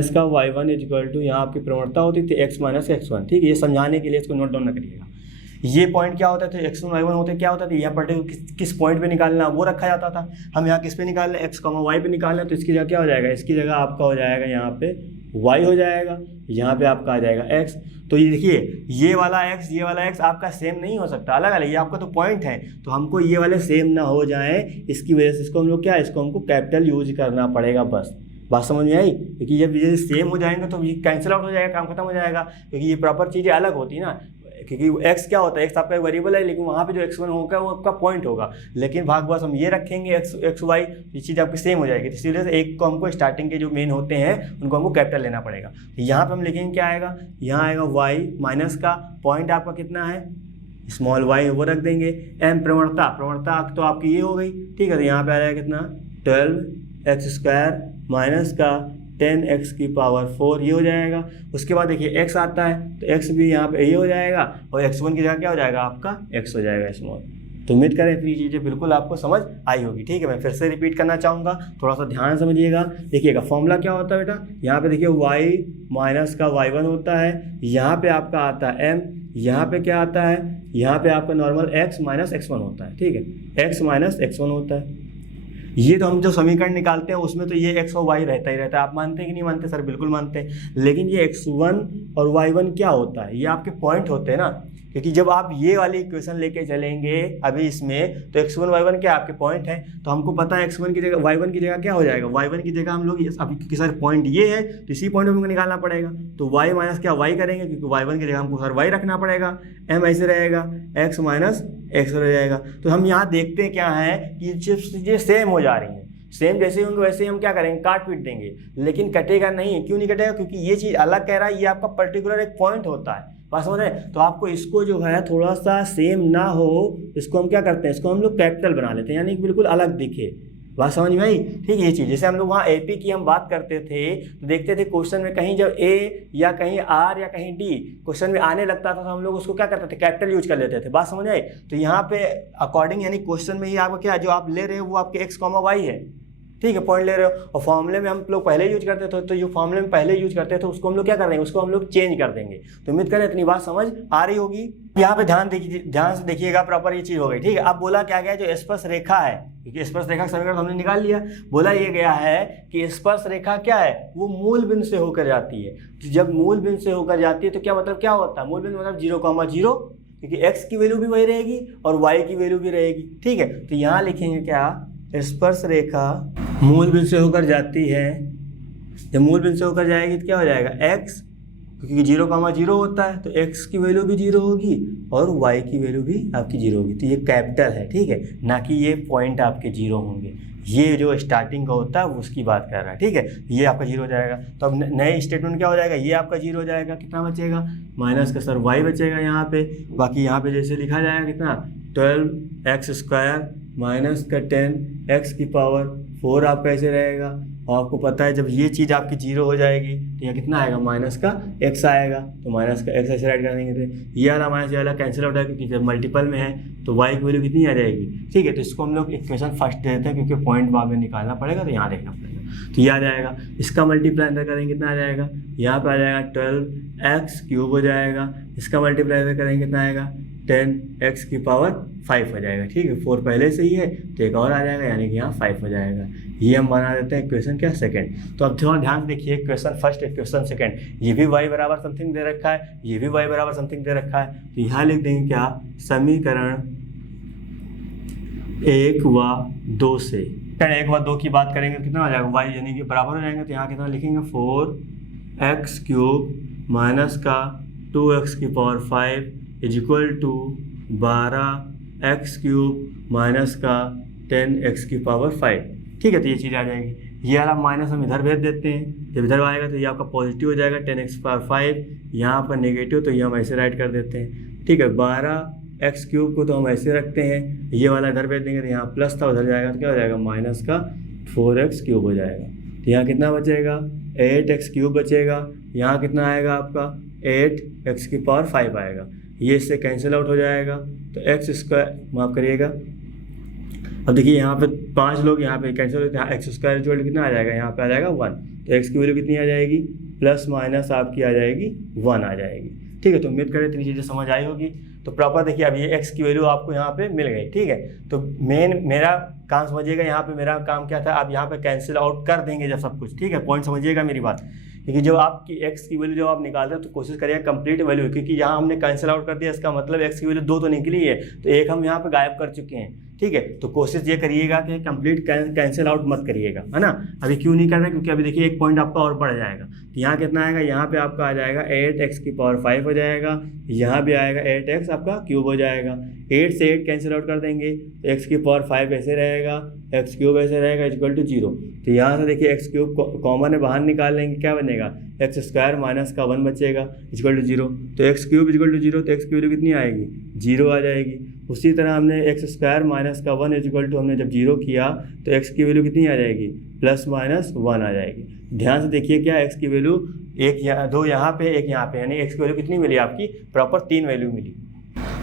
= यहाँ आपकी प्रवणता होती थी x - x1। ठीक है, ये समझाने के लिए इसको नोट डाउन न करिएगा। ये पॉइंट क्या होता था, x1 y1 होते क्या होता था, यहाँ पर्टिकुलर किस पॉइंट पे निकालना वो रखा जाता था। हम यहाँ किस पे निकाल रहे हैं, x, y पे निकाल रहे हैं, तो इसकी जगह क्या हो जाएगा, इसकी जगह आपका हो जाएगा यहाँ पे y हो जाएगा, यहाँ पे आपका आ जाएगा x। तो ये देखिए ये वाला x आपका सेम नहीं हो सकता, अलग अलग, ये आपका तो पॉइंट है। तो हमको ये वाले सेम ना हो जाए, इसकी वजह से इसको हम लोग क्या, इसको हमको कैपिटल यूज करना पड़ेगा। बस बात समझ में आई। क्योंकि जब ये सेम हो जाएंगे तो ये कैंसिल आउट हो जाएगा, काम खत्म हो जाएगा। क्योंकि ये प्रॉपर चीज़ें अलग होती है ना, क्योंकि x क्या होता है, x आपका एक वेरिएबल है, लेकिन वहाँ पे जो x1 होगा वो आपका पॉइंट होगा। लेकिन भागवश हम ये रखेंगे x y, ये चीज़ आपकी सेम हो जाएगी। तो इसी वजह से एक को हमको स्टार्टिंग के जो मेन होते हैं उनको हमको कैपिटल लेना पड़ेगा। तो यहाँ पे हम लिखेंगे क्या आएगा, यहाँ आएगा y माइनस का पॉइंट आपका कितना है, स्मॉल y वो रख देंगे, m प्रवणता तो आपकी ये हो गई। ठीक है, तो यहाँ पे आ जाएगा कितना 12x² माइनस का 10x⁴ ये हो जाएगा। उसके बाद देखिए x आता है तो x भी यहाँ पे ये हो जाएगा, और x1 की जगह क्या हो जाएगा आपका x हो जाएगा स्मॉल। तो उम्मीद करें इतनी चीज़ें बिल्कुल आपको समझ आई होगी। ठीक है, मैं फिर से रिपीट करना चाहूँगा, थोड़ा सा ध्यान समझिएगा। देखिएगा फॉर्मूला क्या होता है बेटा, यहाँ पे देखिए y माइनस का y1 होता है, यहाँ पे आपका आता है m, यहाँ पे क्या आता है, यहाँ पे आपका नॉर्मल x - x1 होता है। ठीक है, x - x1 होता है। ये तो हम जो समीकरण निकालते हैं उसमें तो ये x और y रहता ही रहता है। आप मानते हैं कि नहीं मानते? सर बिल्कुल मानते हैं। लेकिन ये x1 और y1 क्या होता है? ये आपके पॉइंट होते हैं ना, क्योंकि जब आप ये वाली इक्वेशन लेके चलेंगे अभी इसमें, तो x1 y1 क्या आपके पॉइंट है। तो हमको पता है x1 की जगह y1 की जगह क्या हो जाएगा, y1 की जगह हम लोग अभी क्योंकि सर पॉइंट ये है तो इसी पॉइंट में हमको निकालना पड़ेगा। तो y माइनस क्या y करेंगे, क्योंकि y1 की जगह हमको सर y रखना पड़ेगा। m ऐसे रहेगा, x माइनस x रह जाएगा। तो हम यहाँ देखते हैं क्या है कि चीज़ें सेम हो जा रही हैं, सेम जैसे होंगे वैसे हम क्या करेंगे, काट पीट देंगे। लेकिन कटेगा नहीं, क्यों नहीं कटेगा? क्योंकि ये चीज़ अलग कह रहा है, ये आपका पर्टिकुलर एक पॉइंट होता है। बात समझ रहे हैं? तो आपको इसको जो है थोड़ा सा सेम ना हो, इसको हम क्या करते हैं, इसको हम लोग कैपिटल बना लेते हैं, यानी कि बिल्कुल अलग दिखे। बात समझ में आई? ठीक है। ये चीज़ जैसे हम लोग वहाँ AP की हम बात करते थे तो देखते थे क्वेश्चन में कहीं जब A या कहीं R या कहीं D क्वेश्चन में आने लगता था तो हम लोग उसको क्या करते थे, कैपिटल यूज कर लेते थे। बात समझ आई? तो यहाँ पे अकॉर्डिंग यानी क्वेश्चन में ही आपको क्या जो आप ले रहे हो वो आपके x, y है, ठीक है, पॉइंट ले रहे हो। और फॉर्मूले में हम लोग पहले यूज करते थे, तो जो फॉर्मूले में पहले यूज करते थे उसको हम लोग क्या कर रहे हैं, उसको हम लोग चेंज कर देंगे। तो उम्मीद करें इतनी बात समझ आ रही होगी। यहाँ पे ध्यान से देखिएगा, प्रॉपर ये चीज हो गई, ठीक है। अब बोला क्या गया, जो स्पर्श रेखा है, क्योंकि स्पर्श रेखा का समीकरण हमने निकाल लिया, बोला ये गया है कि स्पर्श रेखा क्या है, वो मूल बिंदु से होकर जाती है। तो जब मूल बिंदु से होकर जाती है तो क्या मतलब क्या होता है, मूल बिंदु मतलब 0,0, क्योंकि x की वैल्यू भी वही रहेगी और y की वैल्यू भी रहेगी, ठीक है। तो यहाँ लिखेंगे क्या, स्पर्श रेखा मूल बिंदु से होकर जाती है। जब मूल बिंदु से होकर जाएगी तो क्या हो जाएगा, x, क्योंकि 0,0 होता है तो x की वैल्यू भी 0 होगी और y की वैल्यू भी आपकी 0 होगी। तो ये कैपिटल है, ठीक है, ना कि ये पॉइंट आपके 0 होंगे। ये जो स्टार्टिंग का होता है उसकी बात कर रहा है, ठीक है। ये आपका 0 हो जाएगा। तो अब नए स्टेटमेंट क्या हो जाएगा, ये आपका 0 हो जाएगा। कितना बचेगा, माइनस का सर y बचेगा यहाँ पे। बाकी यहाँ पे जैसे लिखा जाएगा कितना, 12x² माइनस का 10x की पावर 4 आपका ऐसे रहेगा। और आपको पता है जब ये चीज़ आपकी 0 हो जाएगी तो यहाँ कितना आएगा, माइनस का x आएगा। तो माइनस का x ऐसे राइट कर देंगे, तो ये वाला माइनस ये वाला कैंसिल आउट है, क्योंकि जब मल्टीपल में है तो y की वैल्यू कितनी आ जाएगी, ठीक है। तो इसको हम लोग इक्वेशन फर्स्ट दे देते हैं, क्योंकि पॉइंट बाद में निकालना पड़ेगा तो यहाँ देखना पड़ेगा। तो ये आ जाएगा, इसका मल्टीप्लाई अंदर करेंगे कितना आ जाएगा, यहाँ पर आ जाएगा 12x³ हो जाएगा। इसका मल्टीप्लाई अंदर करेंगे कितना आएगा, 10x की पावर 5 हो जाएगा, ठीक है। 4 पहले से ही है तो एक और आ जाएगा, यानी कि यहाँ 5 हो जाएगा। ये हम बना देते हैं इक्वेशन क्या, सेकंड। तो अब थोड़ा ध्यान देखिए, इक्वेशन फर्स्ट इक्वेशन सेकंड, ये भी y बराबर समथिंग दे रखा है, ये भी y बराबर समथिंग दे रखा है। तो यहाँ लिख देंगे क्या, समीकरण 1 व 2 से 1 व 2 की बात करेंगे तो कितना हो जाएगा, y यानी कि बराबर हो जाएंगे। तो यहाँ कितना लिखेंगे, 4x³ माइनस का 2x की power 5 is equal to 12x³ minus का 10x की पावर 5, ठीक है। तो ये चीज़ आ जाएगी। ये वाला माइनस हम इधर भेज देते हैं, जब इधर आएगा तो ये आपका पॉजिटिव हो जाएगा, 10x की पावर 5, यहाँ पर नेगेटिव, तो ये हम ऐसे राइट कर देते हैं, ठीक है। 12x³ को तो हम ऐसे रखते हैं, ये वाला इधर भेज देंगे तो यहाँ प्लस था, उधर जाएगा तो क्या हो जाएगा, माइनस का 4x³ हो जाएगा। तो यहाँ कितना बचेगा, 8x³ बचेगा। यहाँ कितना आएगा आपका, 8x की पावर 5 आएगा। ये इससे कैंसिल आउट हो जाएगा, तो x² माफ करिएगा। अब देखिए यहाँ पे 5 लोग यहाँ पे कैंसिल होते हैं, x² इक्वल कितना आ जाएगा, यहाँ पे आ जाएगा 1। तो x की वैल्यू कितनी आ जाएगी, प्लस माइनस आपकी आ जाएगी 1 आ जाएगी, ठीक है। तो उम्मीद करें इतनी चीज़ें समझ आई होगी। तो प्रॉपर देखिए अब ये x की वैल्यू आपको यहाँ पे मिल गई, ठीक है। तो मेन मेरा काम समझिएगा, यहाँ पे मेरा काम क्या था, आप यहाँ पे कैंसिल आउट कर देंगे जब सब कुछ, ठीक है। पॉइंट समझिएगा मेरी बात, क्योंकि जब आपकी x की वैल्यू जब आप निकाल रहे हो तो कोशिश करिएगा कंप्लीट वैल्यू, क्योंकि यहाँ हमने कैंसिल आउट कर दिया, इसका मतलब x की वैल्यू 2 तो निकली है, तो एक हम यहाँ पे गायब कर चुके हैं, ठीक है। तो कोशिश ये करिएगा कि कंप्लीट कैंसिल आउट मत करिएगा, है ना। अभी क्यों नहीं कर रहे हैं, क्योंकि अभी देखिए एक पॉइंट आपका और बढ़ जाएगा। तो यहाँ कितना आएगा, यहाँ पे आपका आ जाएगा 8x की पावर 5 हो जाएगा, यहाँ भी आएगा 8x आपका क्यूब हो जाएगा। 8 से 8 कैंसिल आउट कर देंगे तो x की पावर 5 ऐसे रहेगा, x³ ऐसे रहेगा इक्वल टू 0। तो यहाँ से देखिए x³ कॉमन है, बाहर निकाल लेंगे, क्या बनेगा, x² माइनस का 1 बचेगा इक्वल टू 0। तो x³ इक्वल टू 0, तो x की वैल्यू कितनी आएगी, 0 आ जाएगी। उसी तरह हमने x² माइनस का 1 इक्वल टू हमने जब 0 किया तो x की वैल्यू कितनी आ जाएगी, प्लस माइनस 1 आ जाएगी। ध्यान से देखिए क्या, x की वैल्यू 2 यहाँ पे 1 यहाँ पे, यानी x की वैल्यू कितनी मिली आपकी, प्रॉपर 3 वैल्यू मिली।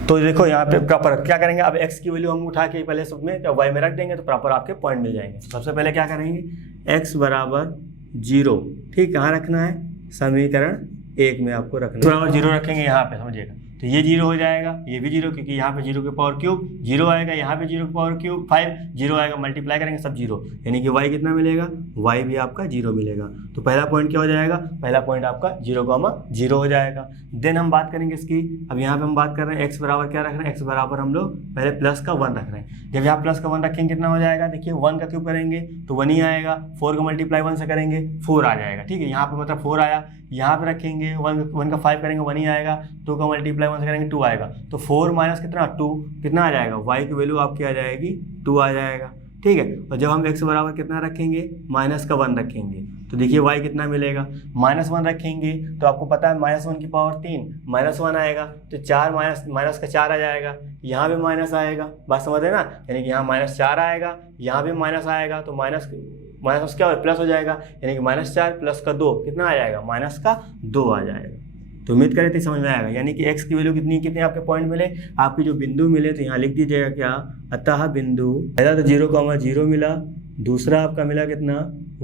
तो देखो यहाँ पे प्रॉपर क्या करेंगे, अब x की वैल्यू हम उठा के पहले सब में y में रख देंगे तो प्रॉपर आपके पॉइंट मिल जाएंगे। सबसे पहले क्या करेंगे, x बराबर 0, ठीक, कहाँ रखना है, समीकरण 1 में आपको रखना है, बराबर 0 रखेंगे यहाँ पे, समझिएगा। तो ये 0 हो जाएगा, ये भी 0 क्योंकि यहाँ पे 0 के पावर क्यूब 0 आएगा, यहाँ पे 0 के पावर क्यूब 5 0 आएगा, मल्टीप्लाई करेंगे सब 0, यानी कि y कितना मिलेगा, y भी आपका 0 मिलेगा। तो पहला पॉइंट क्या हो जाएगा, पहला पॉइंट आपका 0,0 हो जाएगा। देन हम बात करेंगे इसकी, अब यहाँ पे हम बात कर रहे हैं x बराबर क्या रख रहे हैं, x बराबर हम लोग पहले प्लस का 1 रख रहे हैं। जब यहाँ प्लस का 1 रखेंगे कितना हो जाएगा, देखिए 1 का क्यूब करेंगे तो 1 ही आएगा, 4 का मल्टीप्लाई 1 से करेंगे 4 आ जाएगा, ठीक है। यहाँ पे मतलब 4 आया, यहाँ पे रखेंगे 1 का 5 करेंगे 1 ही आएगा, 2 का मल्टीप्लाई 1 से करेंगे 2 आएगा, तो 4 माइनस कितना 2 कितना आ जाएगा, y की वैल्यू आपकी आ जाएगी 2 आ जाएगा, ठीक है। और जब हम x बराबर कितना रखेंगे, माइनस का 1 रखेंगे तो देखिए y कितना मिलेगा, -1 रखेंगे तो आपको पता है -1 की पावर 3 -1 आएगा, तो 4 माइनस का 4 आ जाएगा, यहाँ भी माइनस आएगा, बात समझ रहे ना, यानी कि यहाँ -4 आएगा, यहाँ भी माइनस आएगा, तो माइनस क्या हो प्लस हो जाएगा, यानी कि -4 प्लस का 2 कितना आ जाएगा, -2 आ जाएगा। तो उम्मीद करें थी समझ में आएगा, यानी कि x की वैल्यू कितने आपके पॉइंट मिले, आपके जो बिंदु मिले, तो यहाँ लिख दीजिएगा क्या, अतः बिंदु पहला तो 0,0 मिला, दूसरा आपका मिला कितना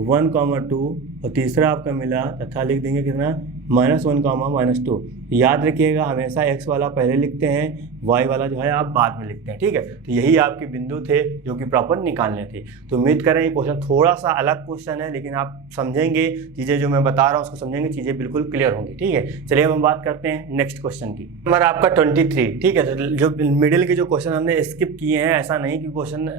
1,2 और तीसरा आपका मिला तथा लिख देंगे कितना -1, -2। याद रखिएगा हमेशा x वाला पहले लिखते हैं, y वाला जो है आप बाद में लिखते हैं, ठीक है। तो यही आपके बिंदु थे जो कि प्रॉपर निकालने थे। तो उम्मीद करें ये क्वेश्चन थोड़ा सा अलग क्वेश्चन है, लेकिन आप समझेंगे चीज़ें जो मैं बता रहा हूँ उसको समझेंगे, चीज़ें बिल्कुल क्लियर होंगी, ठीक है। चलिए अब हम बात करते हैं नेक्स्ट क्वेश्चन की, नंबर आपका 23, ठीक है। तो जो मिडिल के जो क्वेश्चन हमने स्किप किए हैं, ऐसा नहीं कि क्वेश्चन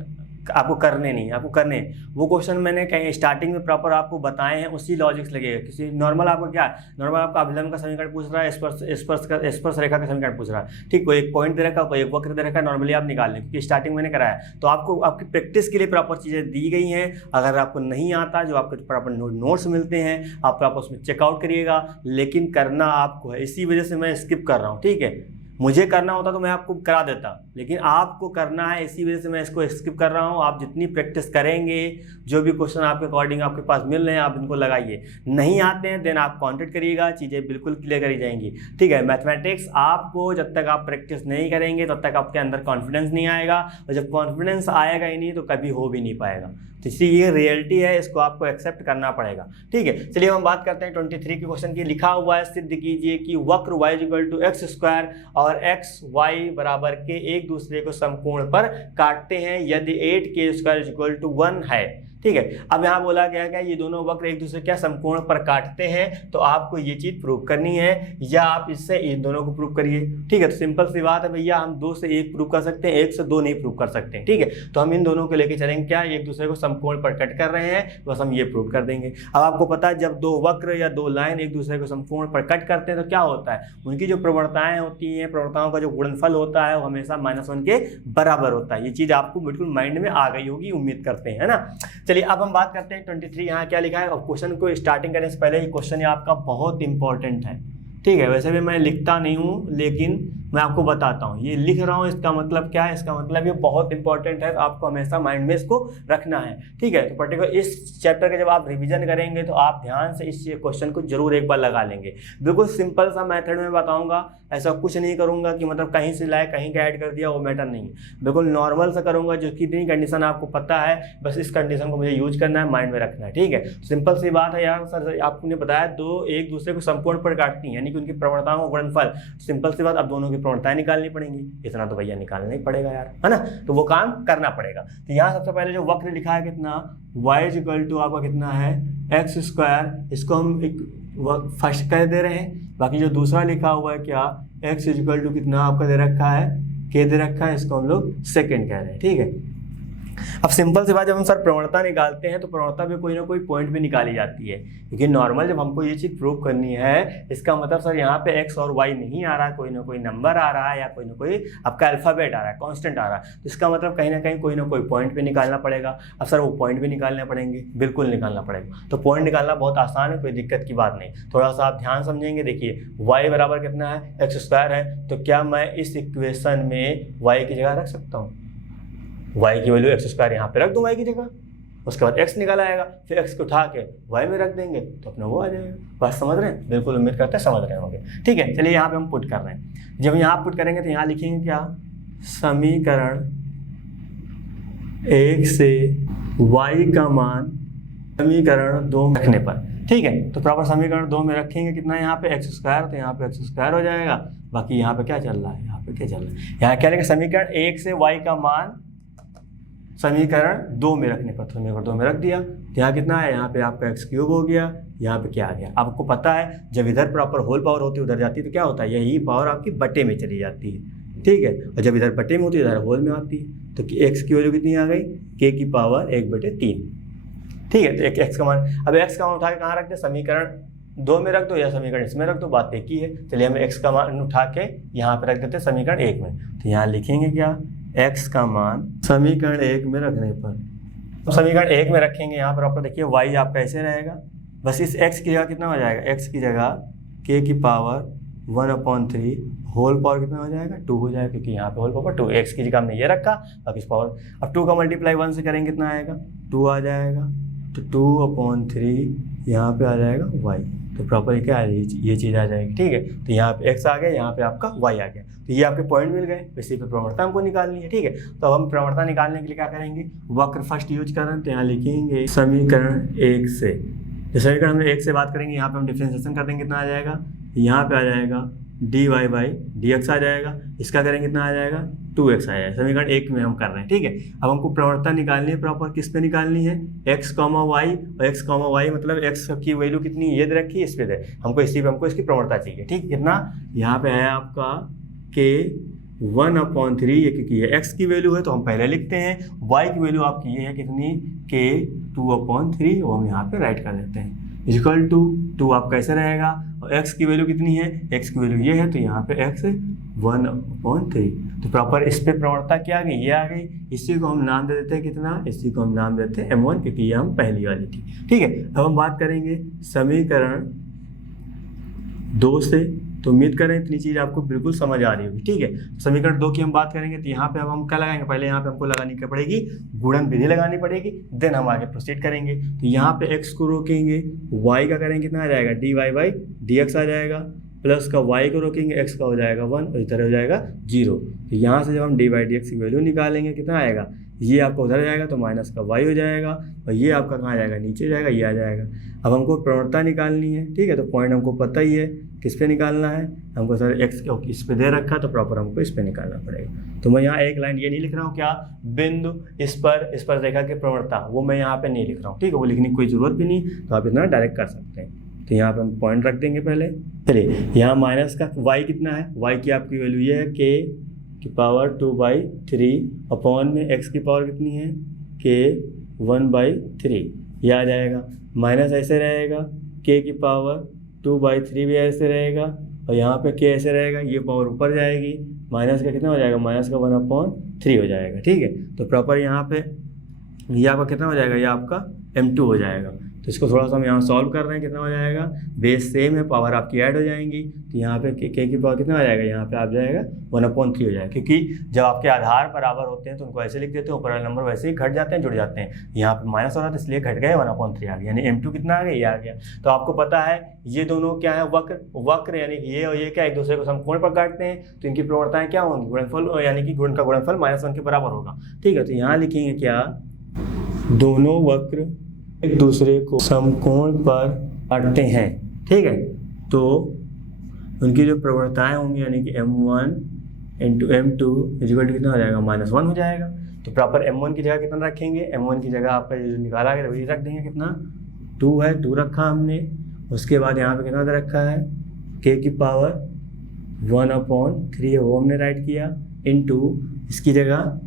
आपको करने नहीं, आपको करने वो क्वेश्चन मैंने कहीं स्टार्टिंग में प्रॉपर आपको बताए हैं, उसी लॉजिक लगेगा। किसी नॉर्मल आपको क्या, नॉर्मल आपका अभिलंब का समीकरण पूछ रहा है, स्पर्श रेखा का समीकरण पूछ रहा है, ठीक। कोई एक पॉइंट दे रखा, कोई एक वक्र दे रखा, नॉर्मली आप निकाल लें, क्योंकि स्टार्टिंग मैंने कराया, तो आपको आपकी प्रैक्टिस के लिए प्रॉपर चीज़ें दी गई हैं। अगर आपको नहीं आता, जो आपको प्रॉपर नोट्स मिलते हैं, आप प्रॉपर उसमें चेकआउट करिएगा, लेकिन करना आपको है, इसी वजह से मैं स्किप कर रहा हूँ, ठीक है। मुझे करना होता तो मैं आपको करा देता, लेकिन आपको करना है, इसी वजह से मैं इसको स्किप कर रहा हूँ। आप जितनी प्रैक्टिस करेंगे, जो भी क्वेश्चन आपके अकॉर्डिंग आपके पास मिल रहे हैं, आप इनको लगाइए। नहीं आते हैं देन आप कांटेक्ट करिएगा, चीज़ें बिल्कुल क्लियर करी जाएंगी, ठीक है। मैथमेटिक्स आपको जब तक आप प्रैक्टिस नहीं करेंगे तब तक आपके अंदर कॉन्फिडेंस नहीं आएगा, और जब कॉन्फिडेंस आएगा ही नहीं तो कभी हो भी नहीं पाएगा। तो इसलिए ये रियलिटी है, इसको आपको एक्सेप्ट करना पड़ेगा, ठीक है। चलिए हम बात करते हैं 23 के क्वेश्चन की। लिखा हुआ है, सिद्ध कीजिए कि वक्र y = x² और x y बराबर के एक दूसरे को समकोण पर काटते हैं यदि 8k² = 1 है, ठीक है। अब यहाँ बोला गया क्या, ये दोनों वक्र एक दूसरे क्या समकोण पर काटते हैं, तो आपको ये चीज़ प्रूव करनी है, या आप इससे इन दोनों को प्रूव करिए, ठीक है। तो सिंपल सी बात है भैया, हम 2 से 1 प्रूव कर सकते हैं, 1 से 2 नहीं प्रूव कर सकते, ठीक है। तो हम इन दोनों को लेके चलेंगे, क्या एक दूसरे को समकोण पर कट कर रहे हैं, बस हम ये प्रूव कर देंगे। अब आपको पता है, जब 2 वक्र या 2 लाइन एक दूसरे को समकोण पर कट करते हैं तो क्या होता है, उनकी जो प्रवणताएं होती हैं, प्रवणताओं का जो गुणनफल होता है वो हमेशा -1 के बराबर होता है। ये चीज़ आपको बिल्कुल माइंड में आ गई होगी, उम्मीद करते हैं, है ना। चलिए अब हम बात करते हैं 23, यहाँ क्या लिखा है। और क्वेश्चन को स्टार्टिंग करने से पहले ये क्वेश्चन आपका बहुत इंपॉर्टेंट है, ठीक है। वैसे भी मैं लिखता नहीं हूँ, लेकिन मैं आपको बताता हूँ, ये लिख रहा हूँ, इसका मतलब क्या है, इसका मतलब ये बहुत इंपॉर्टेंट है, तो आपको हमेशा माइंड में इसको रखना है, ठीक है। तो पर्टिकुलर इस चैप्टर के जब आप रिवीजन करेंगे तो आप ध्यान से इस क्वेश्चन को जरूर एक बार लगा लेंगे। बिल्कुल सिंपल सा मेथड में बताऊंगा, ऐसा कुछ नहीं करूंगा कि मतलब कहीं से लाए कहीं का ऐड कर दिया, वो मैटर नहीं, बिल्कुल नॉर्मल सा करूंगा, जो कितनी कंडीशन आपको पता है, बस इस कंडीशन को मुझे यूज करना है, माइंड में रखना है, ठीक है। सिंपल सी बात है यार, सर आपने बताया 2 एक दूसरे को समकोण पर काटती हैं, यानी कि उनकी प्रवणताओं का गुणनफल, सिंपल सी बात, अब दोनों की प्रवणताएं निकालनी पड़ेंगी, इतना तो भैया निकालना ही पड़ेगा यार, है ना। तो वो काम करना पड़ेगा। तो यहाँ सबसे पहले जो वक्र लिखा है कितना, y = आपका कितना है x², इसको हम एक फर्स्ट कह दे रहे हैं। बाकी जो दूसरा लिखा हुआ है क्या, x = कितना आपका दे रखा है, k दे रखा है, इसको हम लोग सेकेंड कह रहे हैं, ठीक है। अब सिंपल सी बात, जब हम सर प्रवणता निकालते हैं तो प्रवणता पे कोई ना कोई पॉइंट भी निकाली जाती है, क्योंकि नॉर्मल जब हमको ये चीज़ प्रूव करनी है, इसका मतलब सर यहाँ पे x और y नहीं आ रहा है, कोई ना कोई नंबर आ रहा है, या कोई ना कोई आपका अल्फ़ाबेट आ रहा है, कांस्टेंट आ रहा है, तो इसका मतलब कहीं ना कहीं कोई ना कोई पॉइंट भी निकालना पड़ेगा। अब सर वो पॉइंट भी निकालने पड़ेंगे, बिल्कुल निकालना पड़ेगा। तो पॉइंट निकालना बहुत आसान है, कोई दिक्कत की बात नहीं, थोड़ा सा आप ध्यान समझेंगे। देखिए y बराबर कितना है, x² है, तो क्या मैं इस इक्वेशन में y की जगह रख सकता हूँ, y की वैल्यू x² यहाँ पे रख दूँ y की जगह, उसके बाद x निकल आएगा, फिर x को उठा के y में रख देंगे तो अपना वो आ जाएगा। बात समझ रहे हैं, बिल्कुल उम्मीद करते हैं समझ रहे होंगे, ठीक है। चलिए यहाँ पे हम पुट कर रहे हैं, जब यहाँ पुट करेंगे तो यहाँ लिखेंगे क्या, समीकरण 1 से y का मान समीकरण 2 में रखने पर, ठीक है। तो प्रॉपर समीकरण 2 में रखेंगे कितना, यहाँ पे एक्स स्क्वायर, तो यहाँ पे एक्स स्क्वायर हो जाएगा। बाकी यहाँ पे क्या चल रहा है, यहाँ पे क्या चल रहा है, यहाँ क्या लिखा, समीकरण 1 से y का मान समीकरण 2 में रखने पर, तो समीकरण 2 में रख दिया। तो यहाँ कितना है, यहाँ पे आपका एक्स क्यूब हो गया, यहाँ पे क्या आ गया। आपको पता है जब इधर प्रॉपर होल पावर होती है उधर जाती है तो क्या होता है, यही पावर आपकी बटे में चली जाती है, ठीक है। और जब इधर बटे में होती है इधर होल में आती है, तो एक्स की वैल्यू कितनी आ गई, के की पावर 1/3, ठीक है। तो एक एक्स का मान, अब एक्स का मान उठा के कहाँ रख दे, समीकरण 2 में रख दो या समीकरण इसमें रख दो, बात एक ही है। चलिए हम एक्स का मान उठा के यहाँ पे रख देते हैं समीकरण 1 में। तो यहाँ लिखेंगे क्या, एक्स का मान समीकरण 1 में रखने पर, तो समीकरण 1 में रखेंगे, यहाँ पर आपको देखिए वाई आपका ऐसे रहेगा, बस इस एक्स की जगह कितना हो जाएगा, एक्स की जगह के की पावर 1/3 होल पावर कितना हो जाएगा, 2 हो जाएगा, क्योंकि यहाँ पे होल पावर 2, एक्स की जगह हमने ये रखा, बाकी इस पावर, अब 2 का मल्टीप्लाई 1 से करेंगे कितना आएगा, 2 आ जाएगा। तो 2/3 यहाँ पे आ जाएगा y, तो प्रॉपर क्या है, ये चीज़ आ जाएगी, ठीक है। तो यहाँ पे x आ गया, यहाँ पे आपका y आ गया, तो ये आपके पॉइंट मिल गए। इसी पे प्रवणता हमको निकालनी है, ठीक है। तो अब हम प्रवणता निकालने के लिए क्या करेंगे, वक्र फर्स्ट यूज कर रहे हैं, तो यहाँ लिखेंगे समीकरण 1 से, जैसे समीकरण हम 1 से बात करेंगे, यहाँ पे हम डिफरेंशिएशन कर देंगे, कितना आ जाएगा, यहाँ पे आ जाएगा dy/dx आ जाएगा, इसका करेंगे कितना आ जाएगा, 2x आ जाएगा। समीकरण 1 में हम कर रहे हैं, ठीक है। अब हमको प्रवणता निकालनी है, प्रॉपर किस पे निकालनी है, x, y, और x, y मतलब x की वैल्यू कितनी ये दे रखी है, इस पे दे, हमको इसी पे हमको इसकी प्रवणता चाहिए, ठीक। कितना, यहाँ पे है आपका k 1/3, ये क्योंकि ये x की वैल्यू है तो हम पहले लिखते हैं, y की वैल्यू आपकी ये है कितनी, k 2/3, वो हम यहाँ पे राइट कर देते हैं, इक्वल टू 2 आपका ऐसे रहेगा, और x की वैल्यू कितनी है, x की वैल्यू ये है, तो यहाँ पे x 1/3। तो प्रॉपर इस पे प्रवणता क्या आ गई, ये आ गई। इसी को हम नाम दे देते हैं कितना, इसी को हम नाम देते हैं m1, क्योंकि ये हम पहली वाली थी, ठीक है। अब हम बात करेंगे समीकरण 2 से, तो उम्मीद करें इतनी चीज़ आपको बिल्कुल समझ आ रही होगी, ठीक है। समीकरण 2 की हम बात करेंगे, तो यहाँ पे अब हम क्या लगाएंगे, पहले यहाँ पे हमको लगानी क्या पड़ेगी, गुणन विधि लगानी पड़ेगी, देन हम आगे प्रोसीड करेंगे। तो यहाँ पे x को रोकेंगे, y का करेंगे कितना आ जाएगा, dy/dx आ जाएगा, प्लस का y को रोकेंगे, x का हो जाएगा 1 और इधर हो जाएगा 0। तो यहाँ से जब हम dy/dx की वैल्यू निकालेंगे कितना आएगा, ये आपका उधर जाएगा तो माइनस का y हो जाएगा, और ये आपका कहाँ जाएगा, नीचे जाएगा, ये आ जाएगा। अब हमको प्रवणता निकालनी है, ठीक है। तो पॉइंट हमको पता ही है किस पे निकालना है, हमको सर x इस पे दे रखा, तो प्रॉपर हमको इस पे निकालना पड़ेगा। तो मैं यहाँ एक लाइन ये नहीं लिख रहा हूँ क्या, बिंदु इस पर रेखा की प्रवणता, वो मैं यहाँ पे नहीं लिख रहा हूँ, ठीक है, वो लिखने की कोई ज़रूरत भी नहीं, तो आप इतना डायरेक्ट कर सकते हैं। तो यहाँ पे हम पॉइंट रख देंगे पहले। चलिए यहाँ माइनस का y कितना है, y की आपकी वैल्यू ये है k की पावर 2/3 अपॉन में x की पावर कितनी है, k 1/3, ये आ जाएगा। माइनस ऐसे रहेगा, k की पावर 2/3 भी ऐसे रहेगा, और यहाँ पे k ऐसे रहेगा, ये पावर ऊपर जाएगी, माइनस का कितना हो जाएगा, माइनस का 1/3 हो जाएगा, ठीक है। तो प्रॉपर यहाँ पे ये आपका कितना हो जाएगा, ये आपका m2 हो जाएगा। तो इसको थोड़ा सा हम यहाँ सॉल्व कर रहे हैं, कितना हो जाएगा, बेस सेम है, पावर आपकी ऐड हो जाएंगी, तो यहाँ पे k की पावर कितना हो जाएगा, यहाँ पे आ जाएगा 1/3 हो जाएगा, क्योंकि जब आपके आधार बराबर होते हैं तो उनको ऐसे लिख देते हैं, ऊपर वाले नंबर वैसे ही घट जाते हैं, जुड़ जाते हैं, यहाँ पे माइनस हो रहा था इसलिए घट गए, 1/3 आ गया, यानी m2 कितना आ गया, ये आ गया। तो आपको पता है ये दोनों क्या है, वक्र यानी ये और ये क्या एक दूसरे को समकोण पर काटते हैं, तो इनकी प्रवणताएं क्या होंगी, गुणनफल, यानी कि गुण का गुणनफल -1 के बराबर होगा, ठीक है। तो यहाँ लिखेंगे क्या, दोनों वक्र एक दूसरे को समकोण पर काटते हैं, ठीक है। तो उनकी जो प्रवणताएं होंगी यानी कि m1 × m2 इक्वल टू कितना हो जाएगा, -1 हो जाएगा। तो प्रॉपर m1 की जगह कितना रखेंगे, m1 की जगह आपका जो निकाला गया वही रख देंगे, कितना 2 है, 2 रखा हमने। उसके बाद यहाँ पे कितना दे रखा है, k की पावर 1/3 है, वो हमने राइट किया, इनटू इसकी जगह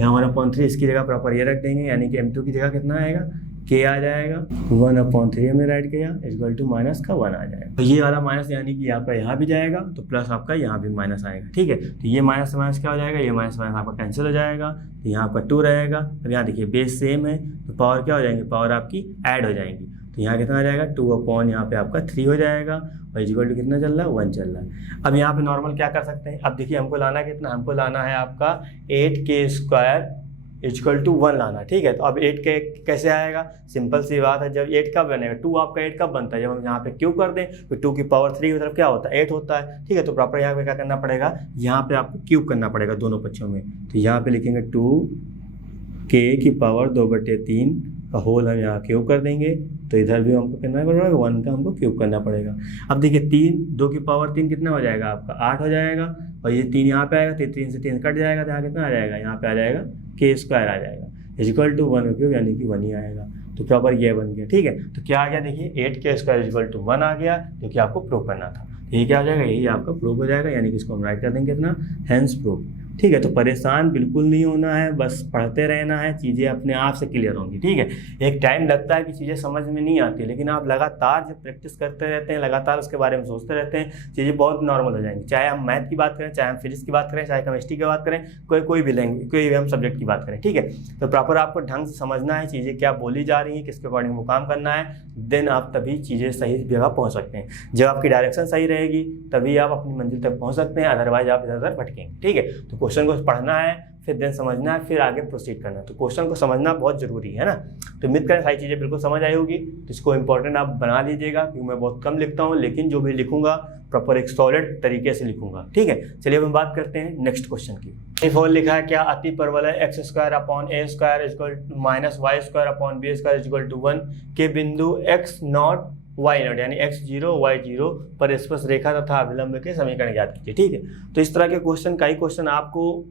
यहाँ 1/3, इसकी जगह प्रॉपर ये रख देंगे, यानी कि m2 की जगह कितना आएगा, k आ जाएगा, 1/3 हमने राइट किया, इक्वल टू माइनस का 1 आ जाएगा। तो ये वाला माइनस यानी कि आपका यहाँ भी जाएगा, तो प्लस आपका यहाँ भी माइनस आएगा, ठीक है। तो ये माइनस से माइनस क्या हो जाएगा, ये माइनस माइनस आपका कैंसिल हो जाएगा, तो यहाँ आपका 2 रहेगा। अब यहाँ देखिए बेस सेम है, तो पावर क्या हो जाएंगे, पावर आपकी ऐड हो जाएंगी, तो यहाँ कितना आ जाएगा, 2/, यहाँ पे आपका 3 हो जाएगा, और इक्वल टू कितना चल रहा है, 1 चल रहा है। अब यहाँ पे नॉर्मल क्या कर सकते हैं, अब देखिए हमको लाना कितना, हमको लाना है आपका 8k² इक्वल टू 1 लाना, ठीक है। तो अब 8 के कैसे आएगा, सिंपल सी बात है, जब 8 कब बनेगा, 2 आपका 8 कब बनता है, जब हम यहाँ पे क्यूब कर दें तो 2 की पावर 3 की तरफ क्या होता है, 8 होता है, ठीक है। तो प्रॉपर यहाँ पे क्या करना पड़ेगा, यहाँ पे आपको क्यूब करना पड़ेगा दोनों पक्षों में। तो यहाँ पे लिखेंगे 2k की पावर 2/3 का होल हम यहाँ क्यूब कर देंगे, तो इधर भी हमको कितना करना पड़ेगा, 1 का हमको क्यूब करना पड़ेगा। अब देखिए 2 की पावर 3 कितना हो जाएगा आपका 8 हो जाएगा, और ये 3 यहाँ पे आएगा, तो 3 से 3 कट जाएगा, तो यहाँ कितना आ जाएगा, यहाँ पे आ जाएगा k² आ जाएगा इक्वल टू 1 क्यूब, यानी कि 1 ही आएगा। तो प्रॉपर ये बन गया। ठीक है, तो क्या आ गया देखिए 8k² इक्वल टू 1 आ गया, जो कि आपको प्रूव करना था। ये क्या हो जाएगा, यही आपका प्रूव हो जाएगा, यानी कि इसको हम राइट कर देंगे कितना, हेंस प्रूव। ठीक है, तो परेशान बिल्कुल नहीं होना है, बस पढ़ते रहना है, चीज़ें अपने आप से क्लियर होंगी। ठीक है, एक टाइम लगता है कि चीज़ें समझ में नहीं आती, लेकिन आप लगातार जब प्रैक्टिस करते रहते हैं, लगातार उसके बारे में सोचते रहते हैं, चीज़ें बहुत नॉर्मल हो जाएंगी। चाहे हम मैथ की बात करें, चाहे हम फिजिक्स की बात करें, चाहे केमिस्ट्री की बात करें, कोई भी लैंग्वेज, कोई भी हम सब्जेक्ट की बात करें। ठीक है, तो प्रॉपर आपको ढंग से समझना है चीज़ें क्या बोली जा रही हैं, किसके अकॉर्डिंग वो काम करना है, देन आप तभी चीज़ें सही जगह पहुँच सकते हैं। जब आपकी डायरेक्शन सही रहेगी तभी आप अपनी मंजिल तक पहुँच सकते हैं, अदरवाइज आप इधर उधर भटकेंगे। ठीक है, तो क्वेश्चन को पढ़ना है, फिर देन समझना है, फिर आगे प्रोसीड करना है। तो क्वेश्चन को समझना बहुत जरूरी है ना। तो उम्मीद करें सारी चीज़ें बिल्कुल समझ आई होगी। तो इसको इंपॉर्टेंट आप बना लीजिएगा, क्योंकि मैं बहुत कम लिखता हूँ, लेकिन जो भी लिखूंगा प्रॉपर एक सॉलिड तरीके से लिखूंगा। ठीक है, चलिए अब हम बात करते हैं नेक्स्ट क्वेश्चन की। फोर लिखा है, क्या अति परवलय x² upon a² equal to -y² upon b² equal to 1 के बिंदु x0 y0 यानी x0 y0 पर स्पर्श रेखा तथा अभिलंब के समीकरण ज्ञात कीजिए। ठीक है, तो इस तरह के क्वेश्चन, कई क्वेश्चन आपको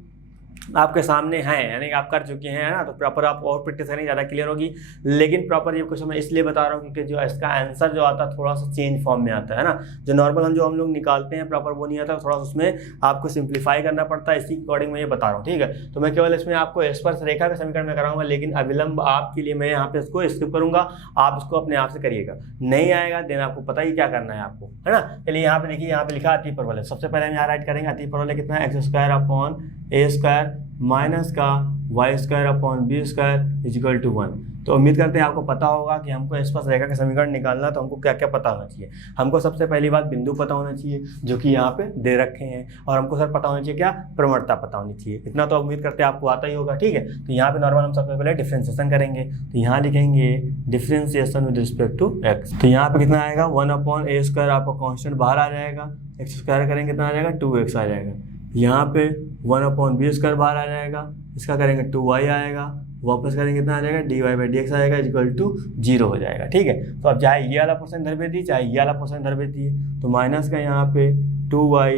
आपके सामने हैं, यानी आप कर चुके हैं ना, तो प्रॉपर आप और प्रैक्टिस करेंगे ज़्यादा क्लियर होगी। लेकिन प्रॉपर ये क्वेश्चन मैं इसलिए बता रहा हूँ क्योंकि जो इसका आंसर जो आता है थोड़ा सा चेंज फॉर्म में आता है ना, जो नॉर्मल हम लोग निकालते हैं प्रॉपर वो नहीं आता, थोड़ा सा उसमें आपको सिंप्लीफाई करना पड़ता है। इसी के अकॉर्डिंग मैं ये बता रहा हूँ। ठीक है, तो मैं केवल इसमें आपको स्पर्श रेखा का समीकरण में कराऊंगा, लेकिन अभिलंब आपके लिए मैं यहाँ पे इसको स्किप करूँगा, आप इसको अपने आप से करिएगा। नहीं आएगा देन आपको पता ही क्या करना है आपको, है ना। चलिए यहाँ पे देखिए, यहाँ पे लिखा अति परवलय। सबसे पहले हम यहाँ राइट करेंगे अति परवलय कितना है, x² अपॉन a² माइनस का y² upon b² equal to 1। तो उम्मीद करते हैं आपको पता होगा कि हमको स्पर्श रेखा का समीकरण निकालना, तो हमको क्या क्या पता होना चाहिए। हमको सबसे पहली बात बिंदु पता होना चाहिए, जो कि यहाँ पे दे रखे हैं, और हमको सर पता होना चाहिए क्या, प्रवणता पता होनी चाहिए। इतना तो उम्मीद करते हैं आपको आता ही होगा। ठीक है, तो यहाँ पे नॉर्मल हम सबसे पहले डिफ्रेंसिएशन करेंगे, तो यहाँ लिखेंगे differentiation with respect to x। तो यहाँ पे कितना आएगा 1 अपॉन a² आपका कॉन्स्टेंट बाहर आ जाएगा, x² करेंगे कितना आ जाएगा 2x आ जाएगा। यहाँ पे 1 अपॉन b² बाहर आ जाएगा, इसका करेंगे 2y आएगा, वापस करेंगे कितना आ जाएगा dy/dx आएगा इक्वल टू 0 हो जाएगा। ठीक है, तो अब चाहे ये वाला पोर्शन इधर भेज दिए, चाहे ये वाला पोर्शन इधर भेज दिए, तो माइनस का यहाँ पे 2y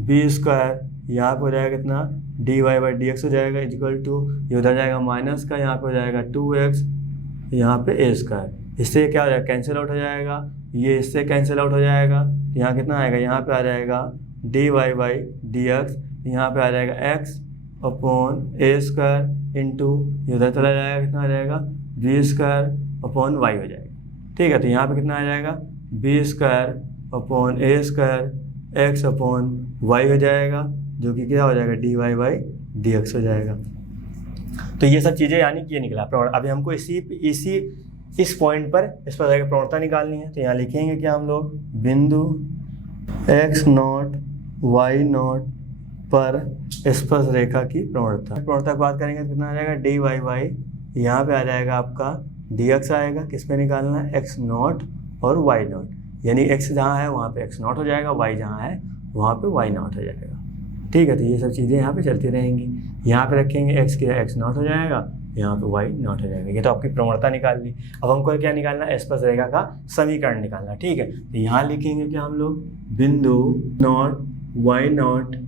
b² यहाँ पे हो जाएगा कितना dy/dx हो जाएगा इक्वल टू, ये उधर जाएगा माइनस का, यहाँ पे हो जाएगा 2x यहाँ पे a²। इससे क्या हो जाएगा, कैंसिल आउट हो जाएगा, ये इससे कैंसिल आउट हो जाएगा, यहाँ कितना आएगा, यहाँ पे आ जाएगा dy/dx, यहाँ पे आ जाएगा x अपॉन a² इंटू इधर चला जाएगा, कितना आ जाएगा b² अपॉन y हो जाएगा। ठीक है, तो यहाँ पे कितना आ जाएगा b² upon a² x upon y हो जाएगा, जो कि क्या हो जाएगा dy/dx हो जाएगा। तो ये सब चीज़ें यानी कि ये निकला। अभी हमको इस पॉइंट पर इस पर प्रवणता निकालनी है, तो यहाँ लिखेंगे क्या हम लोग, बिंदु x0 y0 पर स्पर्श रेखा की प्रवणता की बात करेंगे तो कितना आ जाएगा dy/y, यहाँ पे आ जाएगा आपका dx आएगा, किस पे निकालना है x0 और y0, यानी x जहाँ है वहाँ पे x0 हो जाएगा, y जहाँ है वहाँ पे y0 हो जाएगा। ठीक है, तो ये सब चीज़ें यहाँ पे चलती रहेंगी। यहाँ पे रखेंगे x की x0 हो जाएगा, यहाँ पे y0 हो जाएगा। ये तो आपकी प्रवणता निकाल ली। अब हमको क्या निकालना है, स्पर्श रेखा का समीकरण निकालना। ठीक है, तो यहाँ लिखेंगे कि हम लोग बिंदु y0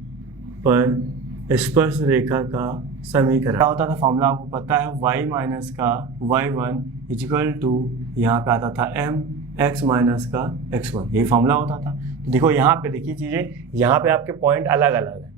पर स्पर्श रेखा का समीकरण क्या होता था, फॉर्मूला आपको पता है, y माइनस का y1 इक्वल टू यहाँ पे आता था m x माइनस का x1, यही फॉर्मूला होता था। तो देखो यहाँ पे देखिए चीज़ें, यहाँ पे आपके पॉइंट अलग अलग है।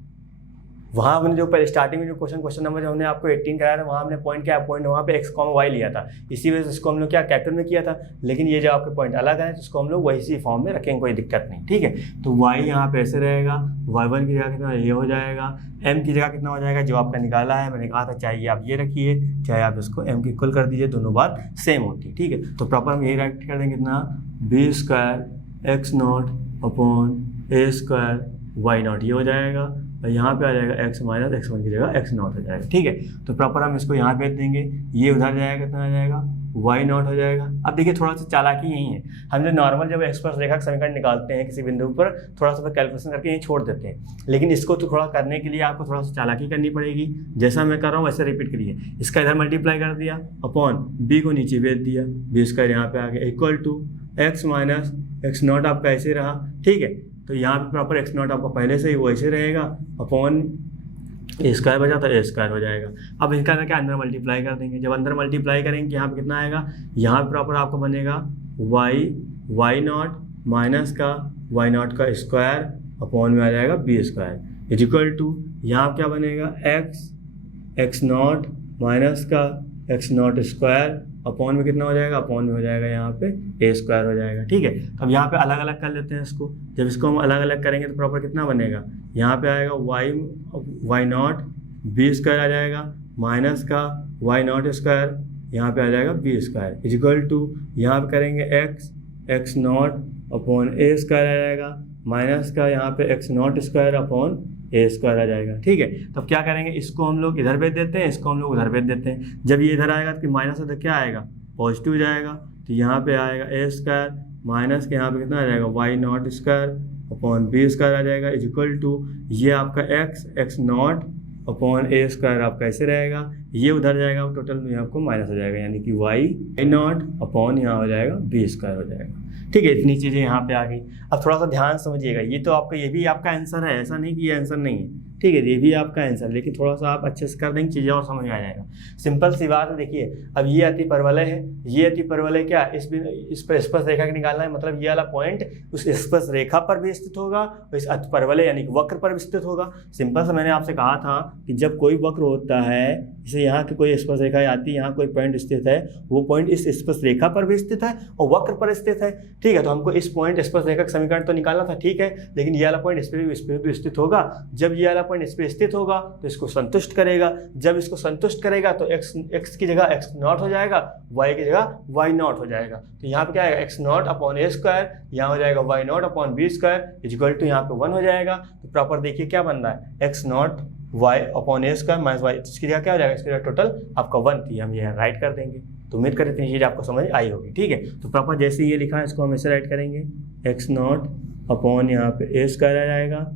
वहाँ हमने जो पहले स्टार्टिंग में जो क्वेश्चन नंबर जो हमने आपको 18 कराया था, वहाँ हमने पॉइंट वहाँ पे x, y लिया था, इसी वजह से इसको हम लोग क्या कैपिटल में किया था। लेकिन ये जो आपके पॉइंट अलग है, तो इसको हम लोग वही फॉर्म में रखेंगे, कोई दिक्कत नहीं। ठीक है, तो y यहाँ पे ऐसे रहेगा, y1 की जगह कितना ये हो जाएगा, m की जगह कितना हो जाएगा जो आपका निकाला है, मैंने कहा था चाहे आप ये रखिए चाहे आप इसको m की इक्वल कर दीजिए, दोनों बात सेम होती है। ठीक है, तो प्रॉपर हम यही राइट कर देंगे कितना b² x0 upon a² y0 ये हो जाएगा, और यहाँ पे आ जाएगा x माइनस x1 की जगह x0 हो जाएगा। ठीक है, तो प्रॉपर हम इसको यहाँ भेज देंगे, ये उधर जाएगा कितना आ जाएगा वाई नॉट हो जाएगा। अब देखिए थोड़ा सा चालाकी यही है, हम जो नॉर्मल जब स्पर्श रेखा का समीकरण निकालते हैं किसी बिंदु पर थोड़ा सा कैलकुलेशन करके यहीं छोड़ देते हैं, लेकिन इसको तो थोड़ा करने के लिए आपको थोड़ा सा चालाकी करनी पड़ेगी। जैसा मैं कर रहा हूँ वैसे रिपीट करिए। इसका इधर मल्टीप्लाई कर दिया अपॉन बी को नीचे भेज दिया, बी स्क्वायर यहाँ पे आ गया equal to x minus x naught आपका ऐसे रहा, ठीक है। तो यहाँ पे प्रॉपर एक्स नॉट आपका पहले से ही वो ऐसे रहेगा, अपॉन ए स्क्वायर बचा तो ए स्क्वायर हो जाएगा। अब इनका क्या अंदर मल्टीप्लाई कर देंगे, जब अंदर मल्टीप्लाई करेंगे यहाँ पे कितना आएगा, यहाँ पे प्रॉपर आपको बनेगा वाई नॉट माइनस का वाई नॉट का स्क्वायर अपॉन में आ जाएगा B square is equal to यहाँ क्या बनेगा एक्स नॉट माइनस का एक्स नॉट स्क्वायर अपॉन में कितना हो जाएगा, अपॉन में हो जाएगा यहाँ पे ए स्क्वायर हो जाएगा, ठीक है। तो अब यहाँ पे अलग अलग कर लेते हैं इसको, जब इसको हम अलग अलग करेंगे तो प्रॉपर कितना बनेगा, यहाँ पे आएगा वाई नॉट बी स्क्वायर आ जाएगा माइनस का वाई नॉट स्क्वायर यहाँ पे आ जाएगा B square is equal to यहाँ पे करेंगे X not upon A square आ जाएगा माइनस का यहाँ पे X not square upon A square आ जाएगा, ठीक है। तब क्या करेंगे, इसको हम लोग इधर भेज देते हैं, इसको हम लोग उधर भेज देते हैं। जब ये इधर आएगा तो माइनस तो क्या आएगा, पॉजिटिव जाएगा, तो यहाँ पे आएगा ए स्क्वायर माइनस के यहाँ पे कितना आ जाएगा Y not square upon B square आ जाएगा इज इक्वल टू ये आपका X not upon A square आपका ऐसे रहेगा, ये उधर जाएगा टोटल में आपको माइनस हो जाएगा, यानी कि वाई नॉट अपॉन यहाँ हो जाएगा बी स्क्वायर हो जाएगा, ठीक है। इतनी चीज़ें यहाँ पे आ गई। अब थोड़ा सा ध्यान समझिएगा, ये तो आपका ये भी आपका आंसर है, ऐसा नहीं कि ये आंसर नहीं है, ठीक है। ये भी आपका आंसर, लेकिन थोड़ा सा आप अच्छे से कर देंगे चीज़ें और समझ में आ जाएगा। सिंपल सी बात है, देखिए अब ये अति परवलय है, ये अति परवलय क्या इस पर स्पर्श रेखा के निकालना है, मतलब ये वाला पॉइंट उस स्पर्श रेखा पर भी स्थित होगा और इस अति परवलय यानी कि वक्र पर भी स्थित होगा। सिंपल से मैंने आपसे कहा था कि जब कोई वक्र होता है, जैसे यहाँ की कोई स्पर्श रेखा आती है, यहाँ कोई पॉइंट स्थित है, वो पॉइंट इस स्पर्श रेखा पर भी स्थित है और वक्र पर स्थित है, ठीक है। तो हमको इस पॉइंट स्पर्श रेखा का समीकरण तो निकालना था, ठीक है, लेकिन ये वाला पॉइंट इस पर भी स्थित होगा। जब ये वाला पॉइंट इस पर स्थित होगा तो इसको संतुष्ट करेगा, जब इसको संतुष्ट करेगा तो x की जगह x नॉट हो जाएगा, y की जगह y नॉट हो जाएगा। तो यहाँ पे क्या आएगा x नॉट अपॉन ए स्क्वायर, यहाँ हो जाएगा y naught upon B square is equal to यहाँ पे 1 हो जाएगा। तो प्रॉपर देखिए क्या बन रहा है, x नॉट y अपॉन ए स्क्वायर माइनस वाई, इसकी जगह क्या हो जाएगा, इसकी जगह टोटल आपका 1 थी, हम ये राइट कर देंगे। तो उम्मीद करें इतनी चीज़ आपको समझ आई होगी, ठीक है। तो प्रॉपर जैसे ये लिखा है इसको हम ऐसे राइट करेंगे, x नॉट अपॉन यहाँ पे ए स्क्वायर आ जाएगा,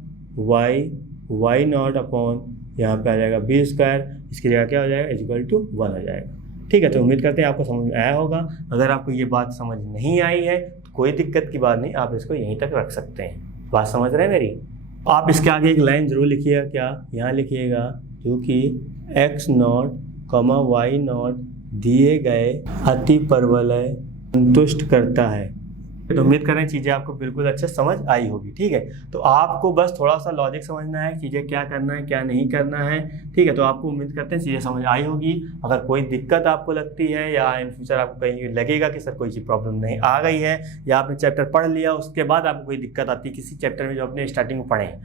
वाई नॉट अपॉन यहाँ पे आ जाएगा बी स्क्वायर, इसकी जगह क्या हो जाएगा इक्वल टू 1 हो जाएगा, ठीक है। तो उम्मीद करते हैं आपको समझ में आया होगा। अगर आपको ये बात समझ नहीं आई है तो कोई दिक्कत की बात नहीं, आप इसको यहीं तक रख सकते हैं। बात समझ रहे हैं मेरी? आप इसके आगे एक लाइन जरूर लिखिएगा, क्या यहाँ लिखिएगा, जो कि एक्स नॉट कमा वाई नॉट दिए गए अति परवलय संतुष्ट करता है। तो उम्मीद करें चीज़ें आपको बिल्कुल अच्छे समझ आई होगी, ठीक है। तो आपको बस थोड़ा सा लॉजिक समझना है, चीज़ें क्या करना है क्या नहीं करना है, ठीक है। तो आपको उम्मीद करते हैं चीज़ें समझ आई होगी। अगर कोई दिक्कत आपको लगती है या इन फ्यूचर आपको कहीं लगेगा कि सर कोई चीज़ प्रॉब्लम नहीं आ गई है, या आपने चैप्टर पढ़ लिया उसके बाद आपको कोई दिक्कत आती है किसी चैप्टर में जो आपने स्टार्टिंग में पढ़े हैं,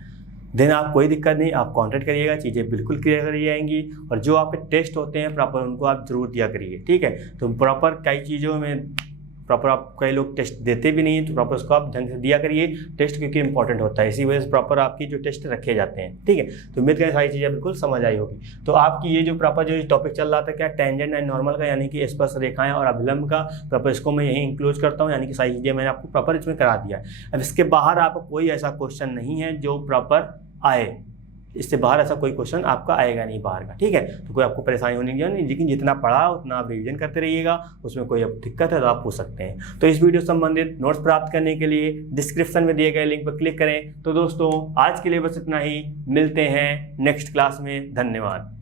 देन आप कोई दिक्कत नहीं, आप कॉन्टेक्ट करिएगा, चीज़ें बिल्कुल क्लियर करी जाएंगी। और जो आपके टेस्ट होते हैं प्रॉपर उनको आप जरूर दिया करिए, ठीक है। तो प्रॉपर कई चीज़ों में प्रॉपर आप कई लोग टेस्ट देते भी नहीं, तो प्रॉपर उसको आप ढंग से दिया करिए टेस्ट, क्योंकि इंपॉर्टेंट होता है, इसी वजह से प्रॉपर आपकी जो टेस्ट रखे जाते हैं, ठीक है। तो उम्मीद करें सारी चीज़ें बिल्कुल समझ आई होगी। तो आपकी ये जो प्रॉपर जो टॉपिक चल रहा था क्या, टेंजेंट एंड नॉर्मल का, यानी कि स्पर्श रेखाएं और अभिलंब का, प्रॉपर इसको मैं यहीं इंक्लूड करता हूँ, यानी कि सारी चीज़ें मैंने आपको प्रॉपर इसमें करा दिया है। अब इसके बाहर आपको कोई ऐसा क्वेश्चन नहीं है जो प्रॉपर आए, इससे बाहर ऐसा कोई क्वेश्चन आपका आएगा नहीं बाहर का, ठीक है। तो कोई आपको परेशानी होने की नहीं, लेकिन जितना पढ़ा उतना आप रिवीजन करते रहिएगा, उसमें कोई अब दिक्कत है तो आप पूछ सकते हैं। तो इस वीडियो संबंधित नोट्स प्राप्त करने के लिए डिस्क्रिप्शन में दिए गए लिंक पर क्लिक करें। तो दोस्तों आज के लिए बस इतना ही, मिलते हैं नेक्स्ट क्लास में, धन्यवाद।